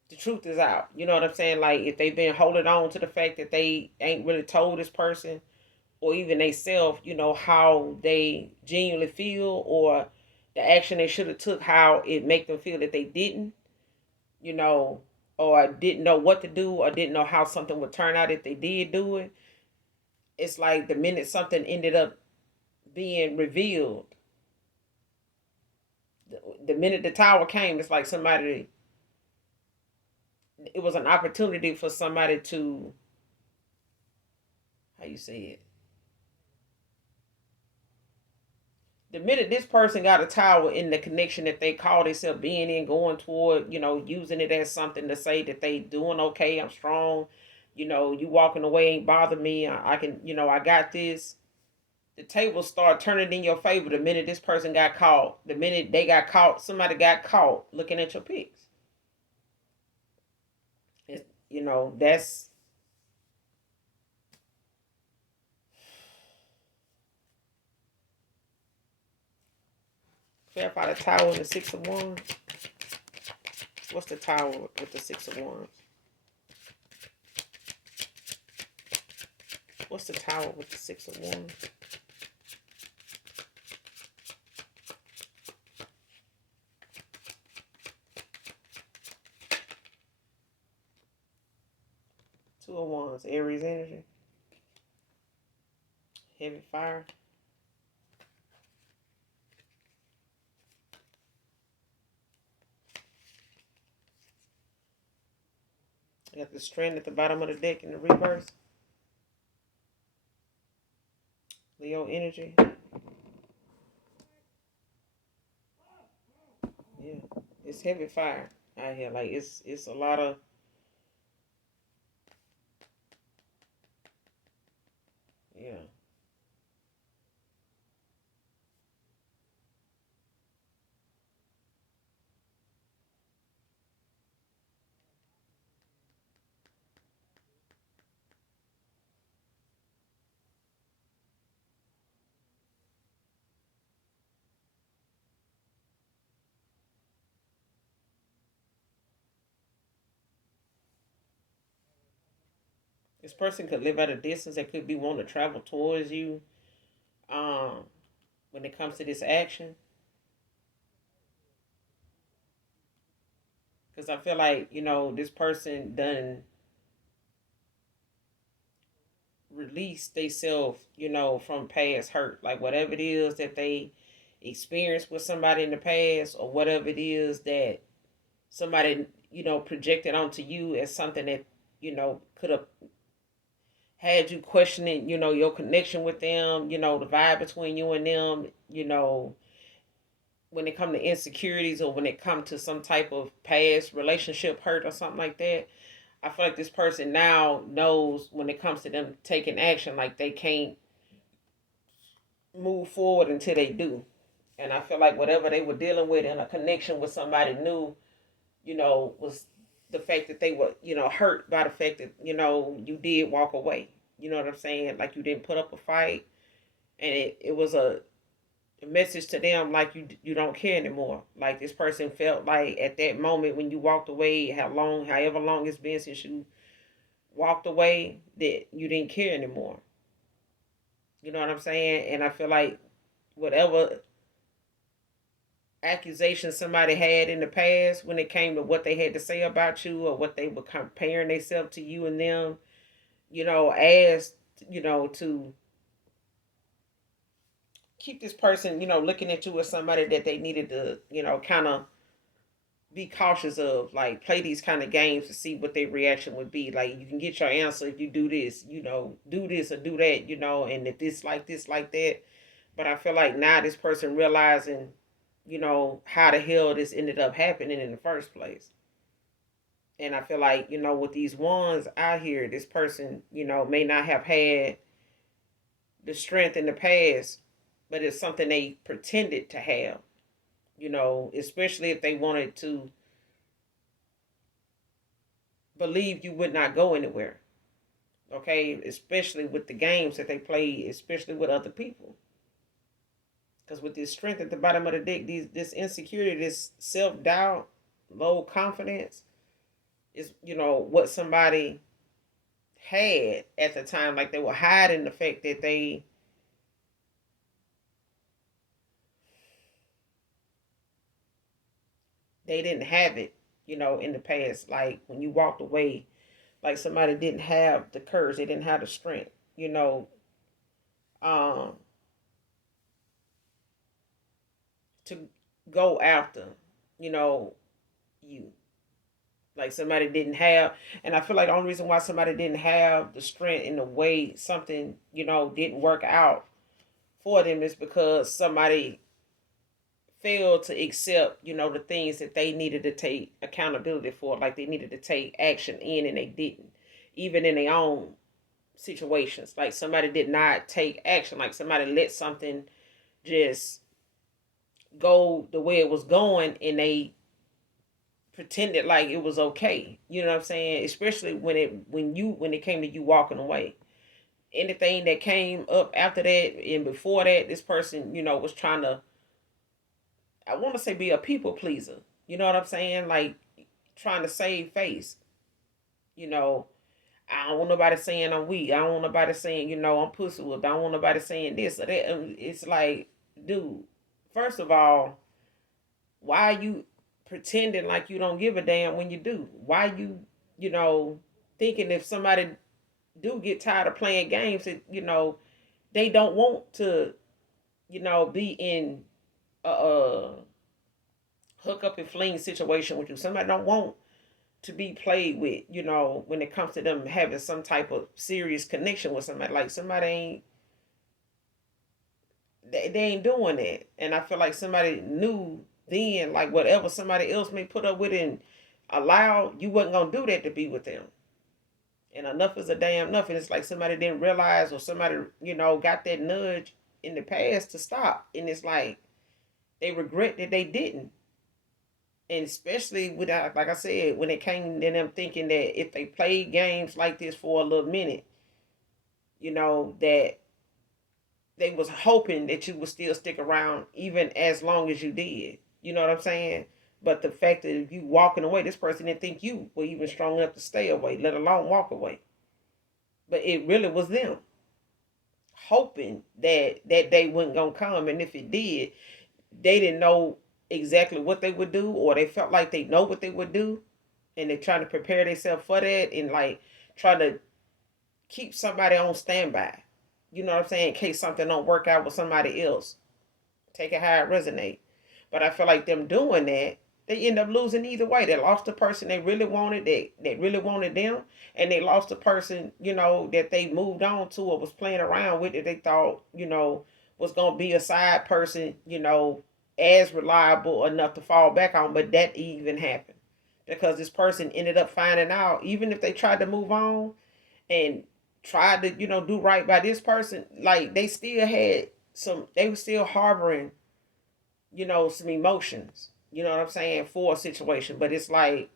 the truth is out. You know what I'm saying? Like, if they've been holding on to the fact that they ain't really told this person or even they self, how they genuinely feel, or the action they should have took, how it make them feel that they didn't, you know, or didn't know what to do, or didn't know how something would turn out if they did do it. It's like the minute something ended up being revealed, the minute the tower came, it's like somebody, it was an opportunity for somebody to, how you say it, the minute this person got a tower in the connection that they call themselves being in, going toward, using it as something to say that they doing okay, I'm strong, you walking away ain't bother me, I can, I got this. The tables start turning in your favor the minute this person got caught. The minute they got caught, somebody got caught looking at your pics. It's, that's clarify the tower and the Six of Wands. What's the tower with the Six of Wands? What's the tower with the Six of Wands? Two of Wands, Aries energy. Heavy fire. You got the strand at the bottom of the deck in the reverse. Leo energy. Yeah. It's heavy fire out here. Like it's a lot of yeah. This person could live at a distance. They could be wanting to travel towards you. Um, when it comes to this action, because I feel like this person done release themselves, from past hurt, like whatever it is that they experienced with somebody in the past, or whatever it is that somebody projected onto you as something that could have had you questioning, your connection with them, the vibe between you and them, when it come to insecurities or when it come to some type of past relationship hurt or something like that. I feel like this person now knows when it comes to them taking action, like they can't move forward until they do. And I feel like whatever they were dealing with in a connection with somebody new, was the fact that they were, hurt by the fact that, you did walk away. You know what I'm saying? Like you didn't put up a fight. And it was a message to them like you don't care anymore. Like this person felt like at that moment when you walked away, however long it's been since you walked away, that you didn't care anymore. You know what I'm saying? And I feel like whatever accusations somebody had in the past when it came to what they had to say about you or what they were comparing themselves to you and them, as to keep this person, looking at you as somebody that they needed to, kind of be cautious of, like play these kind of games to see what their reaction would be. Like you can get your answer if you do this, do this or do that, and if this like that. But I feel like now this person realizing, how the hell this ended up happening in the first place. And I feel like, with these ones out here, this person, may not have had the strength in the past, but it's something they pretended to have, especially if they wanted to believe you would not go anywhere. Okay, especially with the games that they play, especially with other people. Because with this strength at the bottom of the deck, this insecurity, this self doubt, low confidence, is what somebody had at the time. Like they were hiding the fact that they didn't have it, in the past. Like when you walked away, like somebody didn't have the courage, they didn't have the strength, um, to go after, you know, you. Like somebody didn't have, and I feel like the only reason why somebody didn't have the strength in the way something, didn't work out for them is because somebody failed to accept, the things that they needed to take accountability for. Like they needed to take action in and they didn't. Even in their own situations. Like somebody did not take action. Like somebody let something just go the way it was going and they pretended like it was okay. You know what I'm saying? Especially when it came to you walking away. Anything that came up after that and before that, this person, was trying to, I want to say, be a people pleaser. You know what I'm saying? Like trying to save face. You know, I don't want nobody saying I'm weak. I don't want nobody saying, I'm pussy whipped. I don't want nobody saying this or that. It's like, dude, first of all, why are you pretending like you don't give a damn when you do? Why you, you know, thinking if somebody do get tired of playing games that, they don't want to, be in a hook up and fling situation with you. Somebody don't want to be played with, when it comes to them having some type of serious connection with somebody. Like somebody ain't they ain't doing that. And I feel like somebody knew then, like whatever somebody else may put up with and allow, you wasn't gonna do that to be with them. And enough is a damn enough. And it's like somebody didn't realize, or somebody, got that nudge in the past to stop. And it's like they regret that they didn't. And especially with like I said, when it came to them thinking that if they played games like this for a little minute, that they was hoping that you would still stick around even as long as you did. You know what I'm saying? But the fact that you walking away, this person didn't think you were even strong enough to stay away, let alone walk away. But it really was them hoping that that day wasn't gonna come, and if it did, they didn't know exactly what they would do, or they felt like they know what they would do, and they're trying to prepare themselves for that, and like trying to keep somebody on standby. You know what I'm saying? In case something don't work out with somebody else, take it how it resonate. But I feel like them doing that, they end up losing either way. They lost the person they really wanted, that really wanted them, and they lost the person, that they moved on to or was playing around with that they thought, was gonna be a side person, as reliable enough to fall back on. But that even happened. Because this person ended up finding out, even if they tried to move on and tried to, do right by this person, like they still had they were still harboring, some emotions, what I'm saying, for a situation. But it's like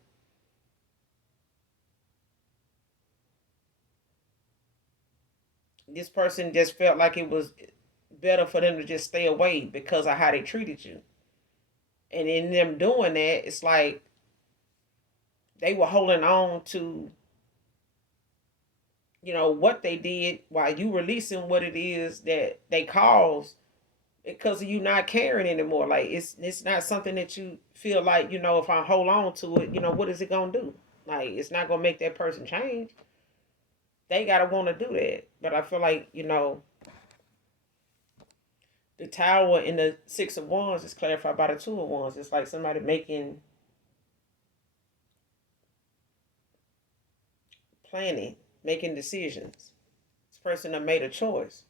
this person just felt like it was better for them to just stay away because of how they treated you. And in them doing that, it's like they were holding on to, what they did while you releasing what it is that they caused because of you not caring anymore. Like it's not something that you feel like, if I hold on to it, what is it gonna do? Like it's not gonna make that person change. They gotta want to do that. But I feel like, the tower in the Six of Wands is clarified by the Two of Wands. It's like somebody planning, making decisions. This person that made a choice.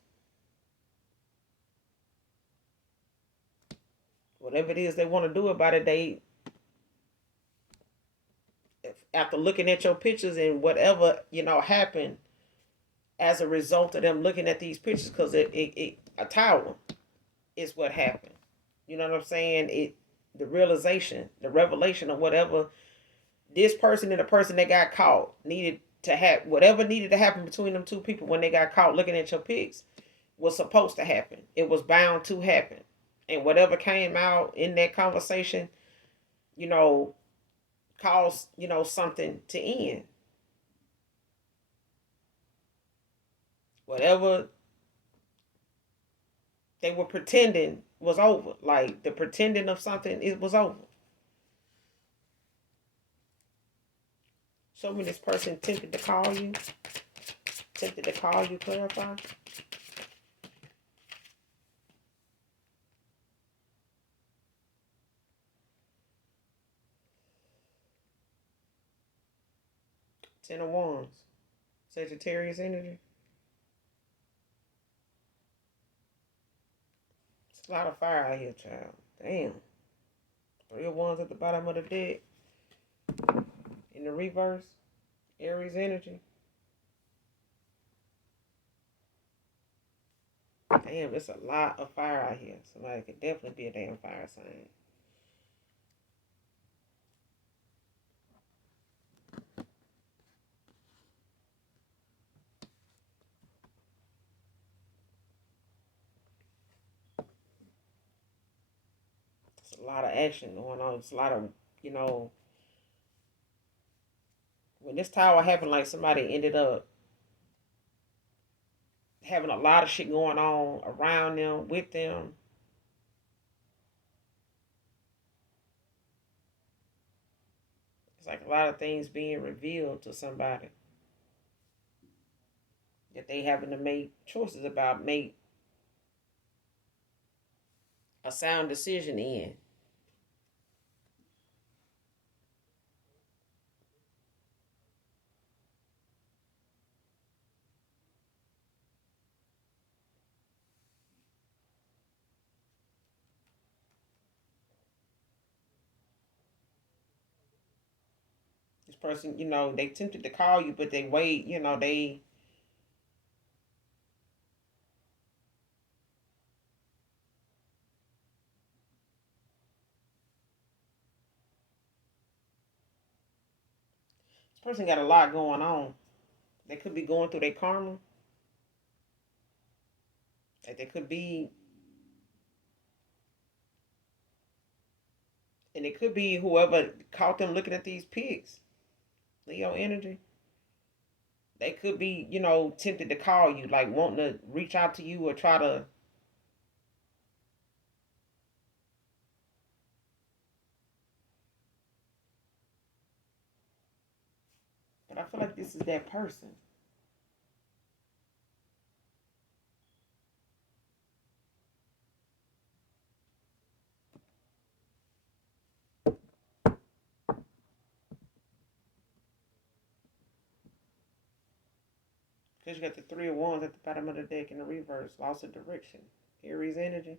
Whatever it is they want to do about it, they, after looking at your pictures and whatever, happened as a result of them looking at these pictures, because a tower is what happened. You know what I'm saying? The realization, the revelation of whatever this person and the person that got caught needed to have, whatever needed to happen between them two people when they got caught looking at your pics was supposed to happen. It was bound to happen. And whatever came out in that conversation, you know, caused, something to end. Whatever they were pretending was over. Like the pretending of something, it was over. Show me this person tempted to call you. Tempted to call you, clarify. Ten of Wands. Sagittarius energy. It's a lot of fire out here, child. Damn. Three of Wands at the bottom of the deck. In the reverse. Aries energy. Damn, it's a lot of fire out here. Somebody could definitely be a damn fire sign. It's a lot of action going on. It's a lot of, you know, when this tower happened, like somebody ended up having a lot of shit going on around them, with them. It's like a lot of things being revealed to somebody that they having to make choices about, make a sound decision in. person, they tempted to call you, but they wait, they. This person got a lot going on. They could be going through their karma. Like they could be, and it could be whoever caught them looking at these pics. Leo energy. They could be, tempted to call you, like wanting to reach out to you or try to. But I feel like this is that person. Because you got the three of wands at the bottom of the deck in the reverse, loss of direction. Aries energy.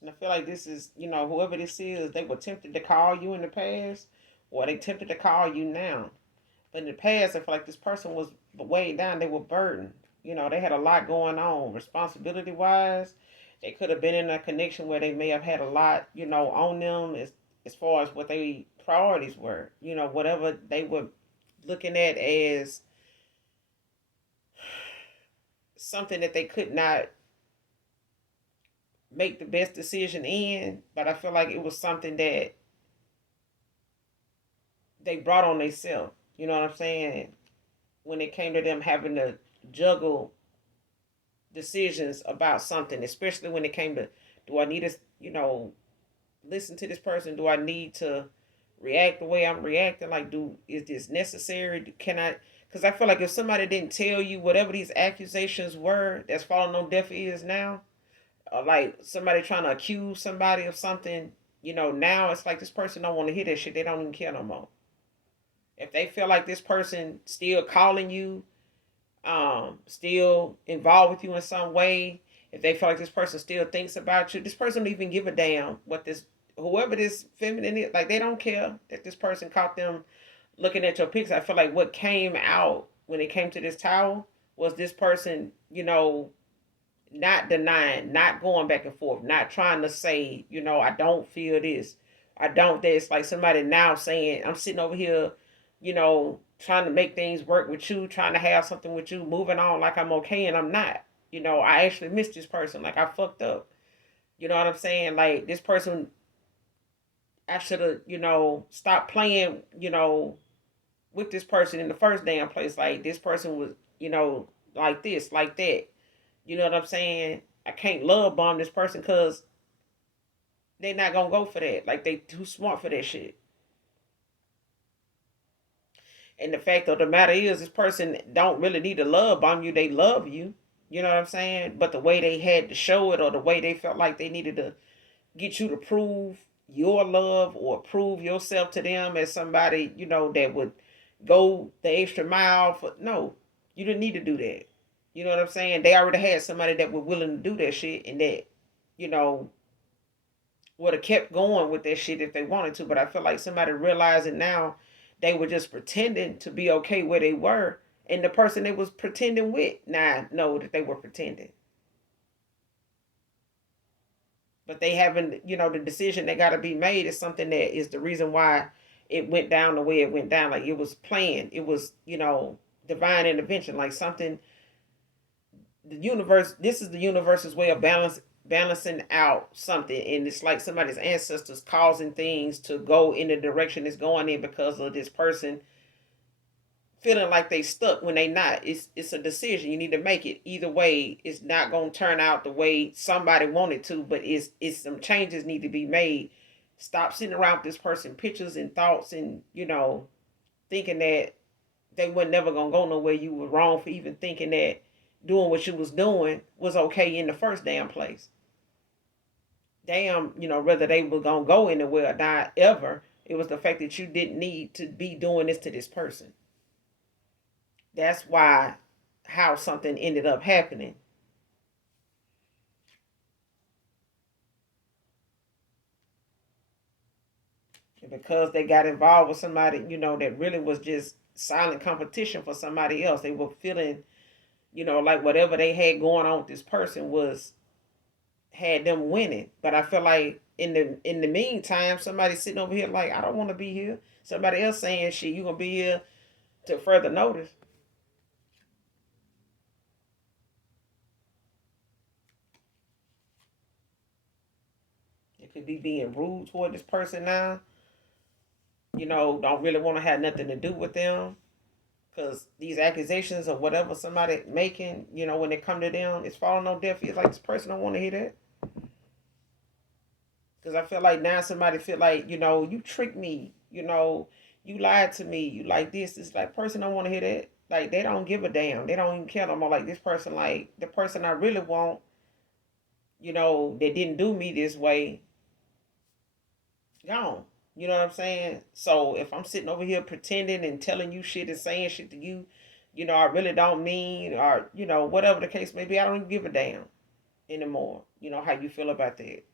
And I feel like this is, whoever this is, they were tempted to call you in the past, or they tempted to call you now. But in the past, I feel like this person was weighed down. They were burdened. They had a lot going on, responsibility wise. They could have been in a connection where they may have had a lot, on them as far as what their priorities were. Whatever they were looking at as something that they could not make the best decision in. But I feel like it was something that they brought on themselves. You know what I'm saying? When it came to them having to juggle decisions about something, especially when it came to, do I need to, listen to this person? Do I need to react the way I'm reacting? Like, is this necessary? Can I? Because I feel like if somebody didn't tell you whatever these accusations were that's falling on deaf ears now, or like somebody trying to accuse somebody of something, now it's like this person don't want to hear that shit. They don't even care no more. If they feel like this person still calling you, still involved with you in some way, if they feel like this person still thinks about you, this person don't even give a damn what this, whoever this feminine is, like they don't care that this person caught them looking at your pics. I feel like what came out when it came to this towel was this person, not denying, not going back and forth, not trying to say, I don't feel this, I don't this. Like somebody now saying, I'm sitting over here, trying to make things work with you, trying to have something with you, moving on like I'm okay and I'm not. I actually miss this person. Like I fucked up. You know what I'm saying? Like this person, I should have, stopped playing, with this person in the first damn place. Like this person was, like this, like that. You know what I'm saying? I can't love bomb this person because they're not gonna go for that. Like they too smart for that shit. And the fact of the matter is, this person don't really need to love bomb you. They love you. You know what I'm saying? But the way they had to show it, or the way they felt like they needed to get you to prove your love or prove yourself to them as somebody, that would go the extra mile for, no, you didn't need to do that. You know what I'm saying? They already had somebody that was willing to do that shit, and that, you know, would have kept going with that shit if they wanted to. But I feel like somebody realizing now they were just pretending to be okay where they were, and the person they was pretending with now know that they were pretending. But they haven't, the decision that got to be made is something that is the reason why it went down the way it went down. Like it was planned. It was, divine intervention. Like something, the universe. This is the universe's way of balancing out something, and it's like somebody's ancestors causing things to go in the direction it's going in because of this person feeling like they stuck when they not. It's a decision you need to make. It either way, it's not gonna turn out the way somebody wanted to, but it's some changes need to be made. Stop sitting around with this person pictures and thoughts, and thinking that they were never gonna go nowhere. You were wrong for even thinking that doing what you was doing was okay in the first damn place. Damn, whether they were gonna go anywhere or not ever, it was the fact that you didn't need to be doing this to this person. That's why how something ended up happening. And because they got involved with somebody, that really was just silent competition for somebody else, they were feeling, like whatever they had going on with this person was had them winning. But I feel like in the meantime, somebody sitting over here like, I don't want to be here. Somebody else saying, shit, you gonna be here to further notice. It could be being rude toward this person now. Don't really want to have nothing to do with them. Because these accusations or whatever somebody making, when they come to them, it's falling on deaf ears. Like, this person don't want to hear that. Because I feel like now somebody feel like, you tricked me, you lied to me, you like this. It's like, person don't want to hear that. Like, they don't give a damn. They don't even care no more. Like, this person, like, the person I really want, they didn't do me this way, gone. You know what I'm saying? So if I'm sitting over here pretending and telling you shit and saying shit to you, I really don't mean, or, whatever the case may be, I don't even give a damn anymore. How you feel about that.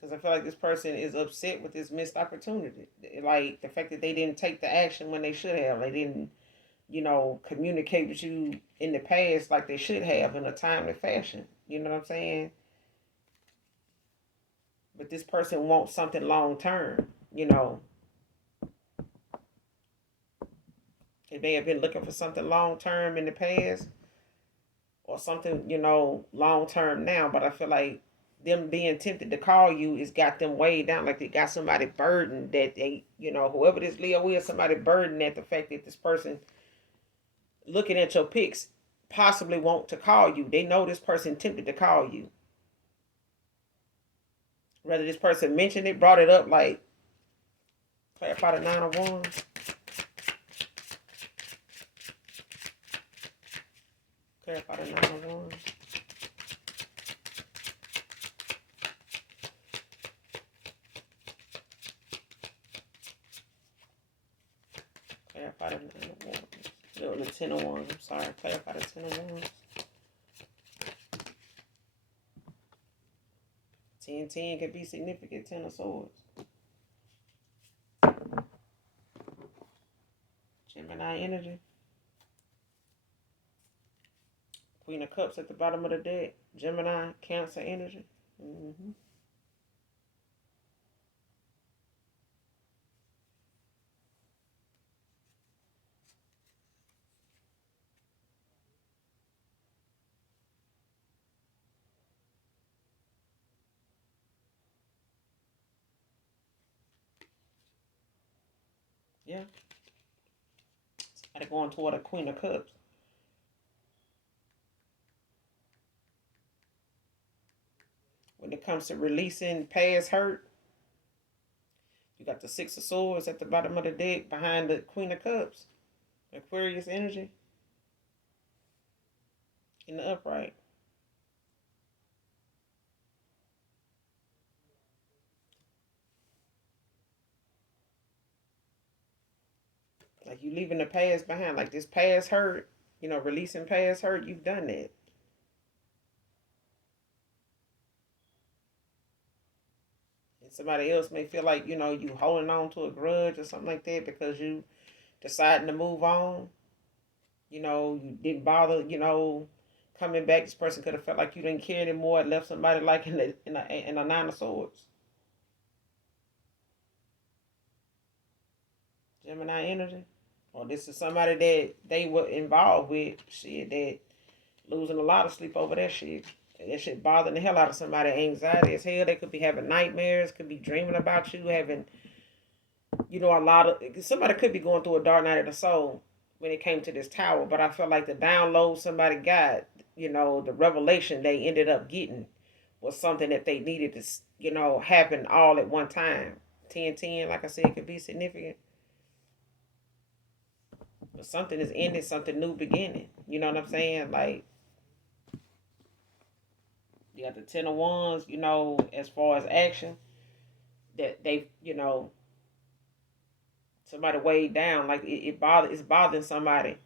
Because I feel like this person is upset with this missed opportunity. Like the fact that they didn't take the action when they should have. They didn't, communicate with you in the past like they should have in a timely fashion. You know what I'm saying? But this person wants something long term. They may have been looking for something long term in the past or something, long term now. But I feel like them being tempted to call you has got them way down. Like they got somebody burdened that they, whoever this Leo is, somebody burdened at the fact that this person looking at your pics possibly want to call you. They know this person tempted to call you. Whether this person mentioned it, brought it up, like clarify the 9 of Wands. Clarify the 9 of Wands. Clarify the 9 of Wands. No, the 10 of Wands. I'm sorry. Clarify the 10 of Wands. 10 can be significant. 10 of Swords. Gemini energy. Queen of Cups at the bottom of the deck. Gemini, Cancer energy. Mm-hmm. Yeah. Somebody going toward a Queen of Cups. When it comes to releasing past hurt, you got the 6 of Swords at the bottom of the deck behind the Queen of Cups. Aquarius energy in the upright. Like you leaving the past behind. Like this past hurt, releasing past hurt, you've done that. And somebody else may feel like, you holding on to a grudge or something like that because you deciding to move on. You didn't bother, coming back. This person could have felt like you didn't care anymore and left somebody like in a 9 of Swords. Gemini energy. Or this is somebody that they were involved with shit that losing a lot of sleep over that shit. That shit bothering the hell out of somebody. Anxiety as hell. They could be having nightmares, could be dreaming about you, having, a lot of somebody could be going through a dark night of the soul when it came to this tower. But I felt like the download somebody got, the revelation they ended up getting was something that they needed to, happen all at one time. 10-10, like I said, could be significant. But something is ending, something new beginning. You know what I'm saying? Like, you got the 10 of Wands, as far as action, that they, somebody weighed down. Like, it's bothering somebody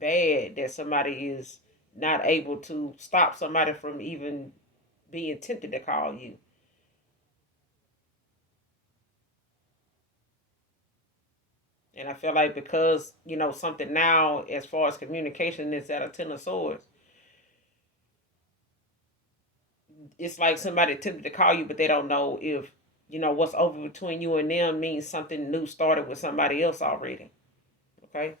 bad that somebody is not able to stop somebody from even being tempted to call you. And I feel like because, something now as far as communication is at a ten of swords, it's like somebody tempted to call you, but they don't know if, what's over between you and them means something new started with somebody else already. Okay?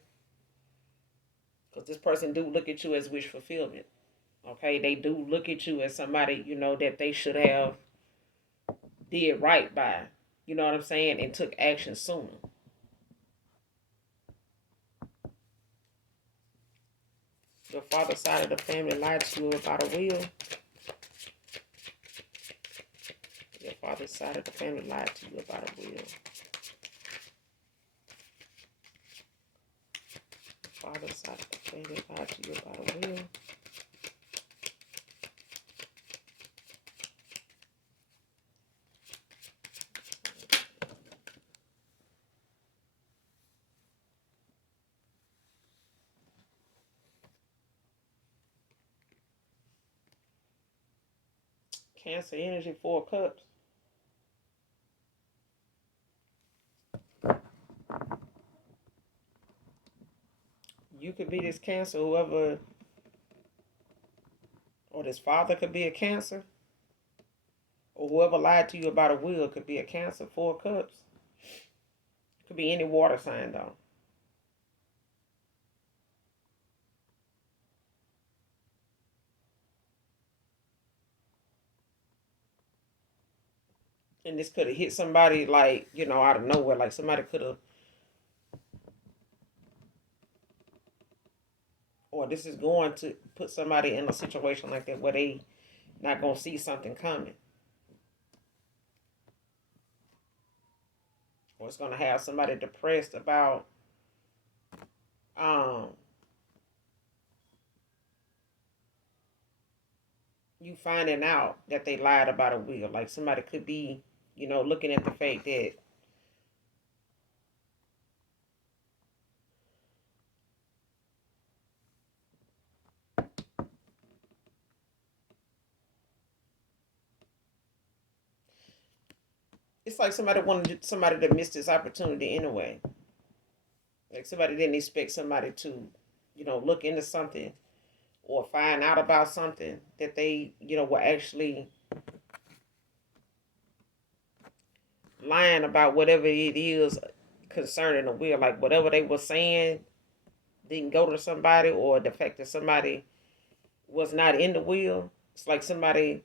Because this person do look at you as wish fulfillment. Okay? They do look at you as somebody, that they should have did right by. You know what I'm saying? And took action sooner. Your father's side of the family lied to you about a will. Your father's side of the family lied to you about a will. Your father's side of the family lied to you about a will. Cancer energy, 4 cups. You could be this Cancer, whoever, or this father could be a Cancer, or whoever lied to you about a will could be a Cancer, 4 cups. Could be any water sign though. And this could have hit somebody like, out of nowhere. Like somebody could have, or this is going to put somebody in a situation like that where they not going to see something coming. Or it's going to have somebody depressed about um you finding out that they lied about a will. Like somebody could be, looking at the fact that it's like somebody wanted somebody to miss this opportunity anyway. Like somebody didn't expect somebody to, look into something or find out about something that they, were actually lying about whatever it is concerning the will. Like whatever they were saying didn't go to somebody, or the fact that somebody was not in the will. It's like somebody,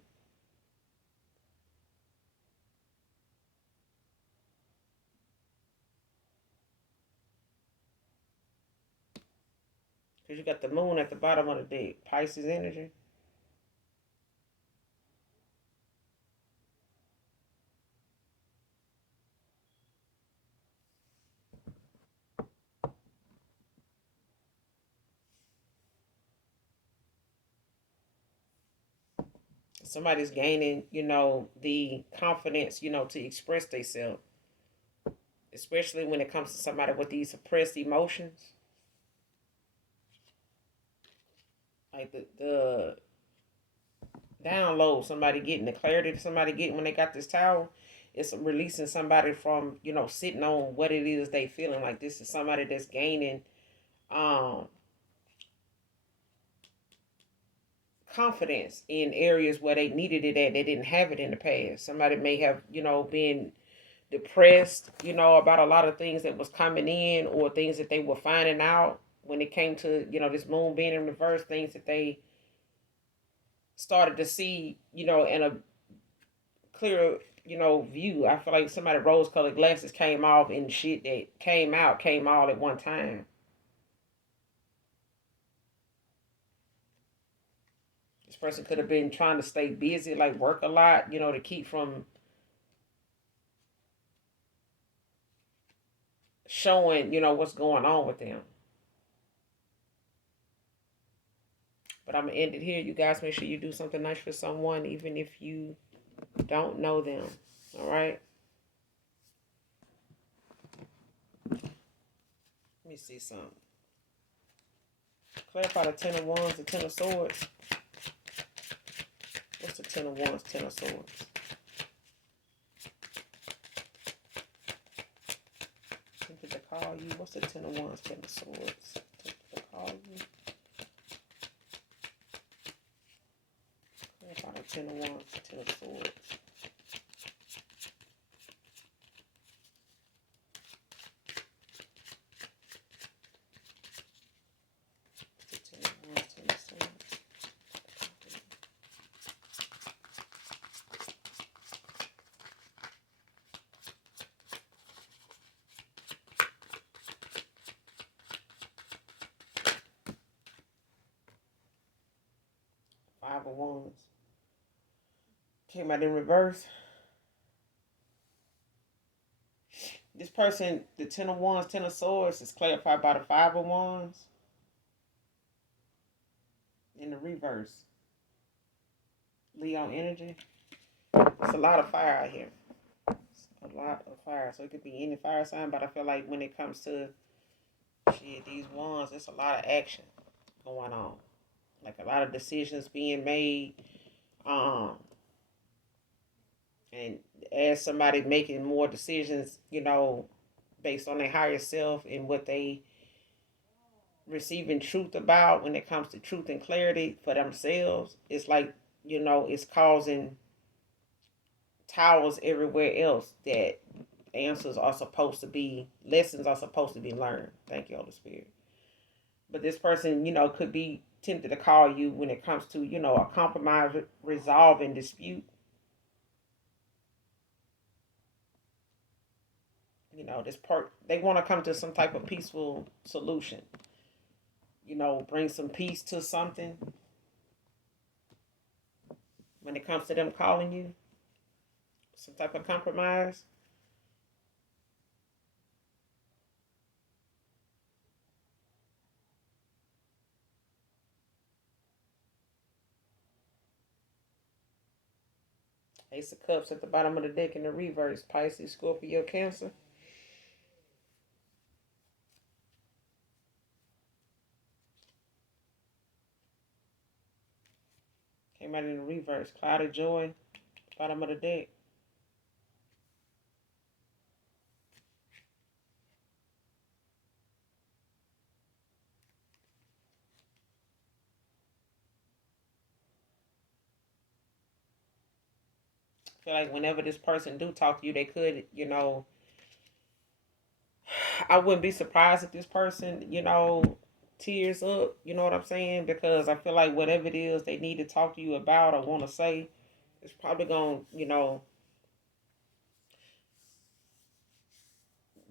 because you got the moon at the bottom of the deck, Pisces energy. Somebody's gaining, the confidence, to express themselves, especially when it comes to somebody with these suppressed emotions. Like the download, somebody getting the clarity that somebody getting when they got this tower. It's releasing somebody from, sitting on what it is they feeling. Like this is somebody that's gaining um confidence in areas where they needed it at. They didn't have it in the past. Somebody may have, been depressed, about a lot of things that was coming in, or things that they were finding out when it came to, this moon being in reverse, things that they started to see, in a clearer, view. I feel like somebody rose colored glasses came off, and shit that came out came all at one time. This person could have been trying to stay busy, like work a lot, to keep from showing, what's going on with them. But I'm gonna end it here. You guys make sure you do something nice for someone, even if you don't know them. All right. Let me see something. Clarify the 10 of Wands, the 10 of Swords. What's the Ten of Wands, Ten of Swords? Tempted to call you. What's the Ten of Wands, Ten of Swords? Tempted to call you. Clarify the Ten of Wands, Ten of Swords. Five of Wands. Came out in reverse. This person, the Ten of Wands, Ten of Swords, is clarified by the Five of Wands. In the reverse. Leo energy. It's a lot of fire out here. It's a lot of fire. So it could be any fire sign, but I feel like when it comes to these wands, there's a lot of action going on. Like a lot of decisions being made. And as somebody making more decisions, based on their higher self and what they receiving truth about when it comes to truth and clarity for themselves, it's like, it's causing towers everywhere else that answers are supposed to be, lessons are supposed to be learned. Thank you, Holy Spirit. But this person, could be tempted to call you when it comes to, a compromise, resolving dispute. This part, they want to come to some type of peaceful solution. Bring some peace to something. When it comes to them calling you, some type of compromise. Ace of Cups at the bottom of the deck in the reverse. Pisces, Scorpio, Cancer. Came out in the reverse. Cloud of Joy, bottom of the deck. I feel like whenever this person do talk to you, they could, I wouldn't be surprised if this person, tears up, you know what I'm saying? Because I feel like whatever it is they need to talk to you about or want to say, it's probably going to,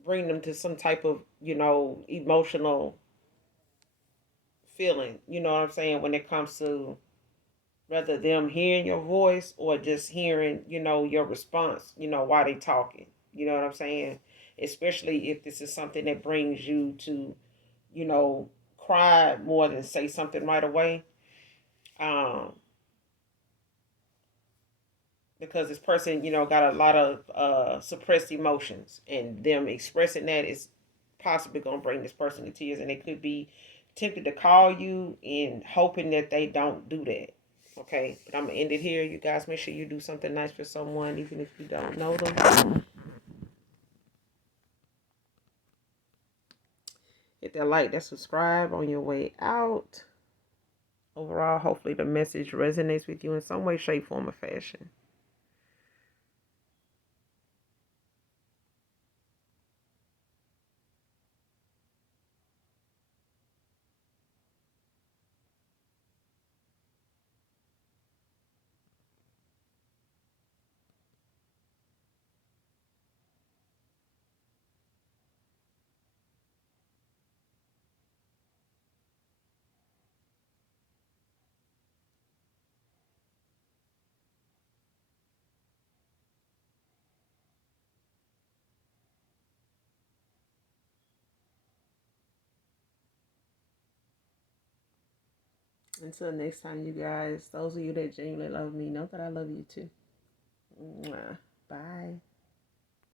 bring them to some type of, emotional feeling, you know what I'm saying, when it comes to rather them hearing your voice or just hearing, your response, while they talking. You know what I'm saying? Especially if this is something that brings you to, cry more than say something right away. Um, because this person, got a lot of suppressed emotions, and them expressing that is possibly going to bring this person to tears, and they could be tempted to call you and hoping that they don't do that. Okay, but I'm going to end it here. You guys make sure you do something nice for someone, even if you don't know them. Hit that like, that subscribe on your way out. Overall, hopefully the message resonates with you in some way, shape, form, or fashion. Until next time, you guys, those of you that genuinely love me know that I love you too. Mwah. Bye.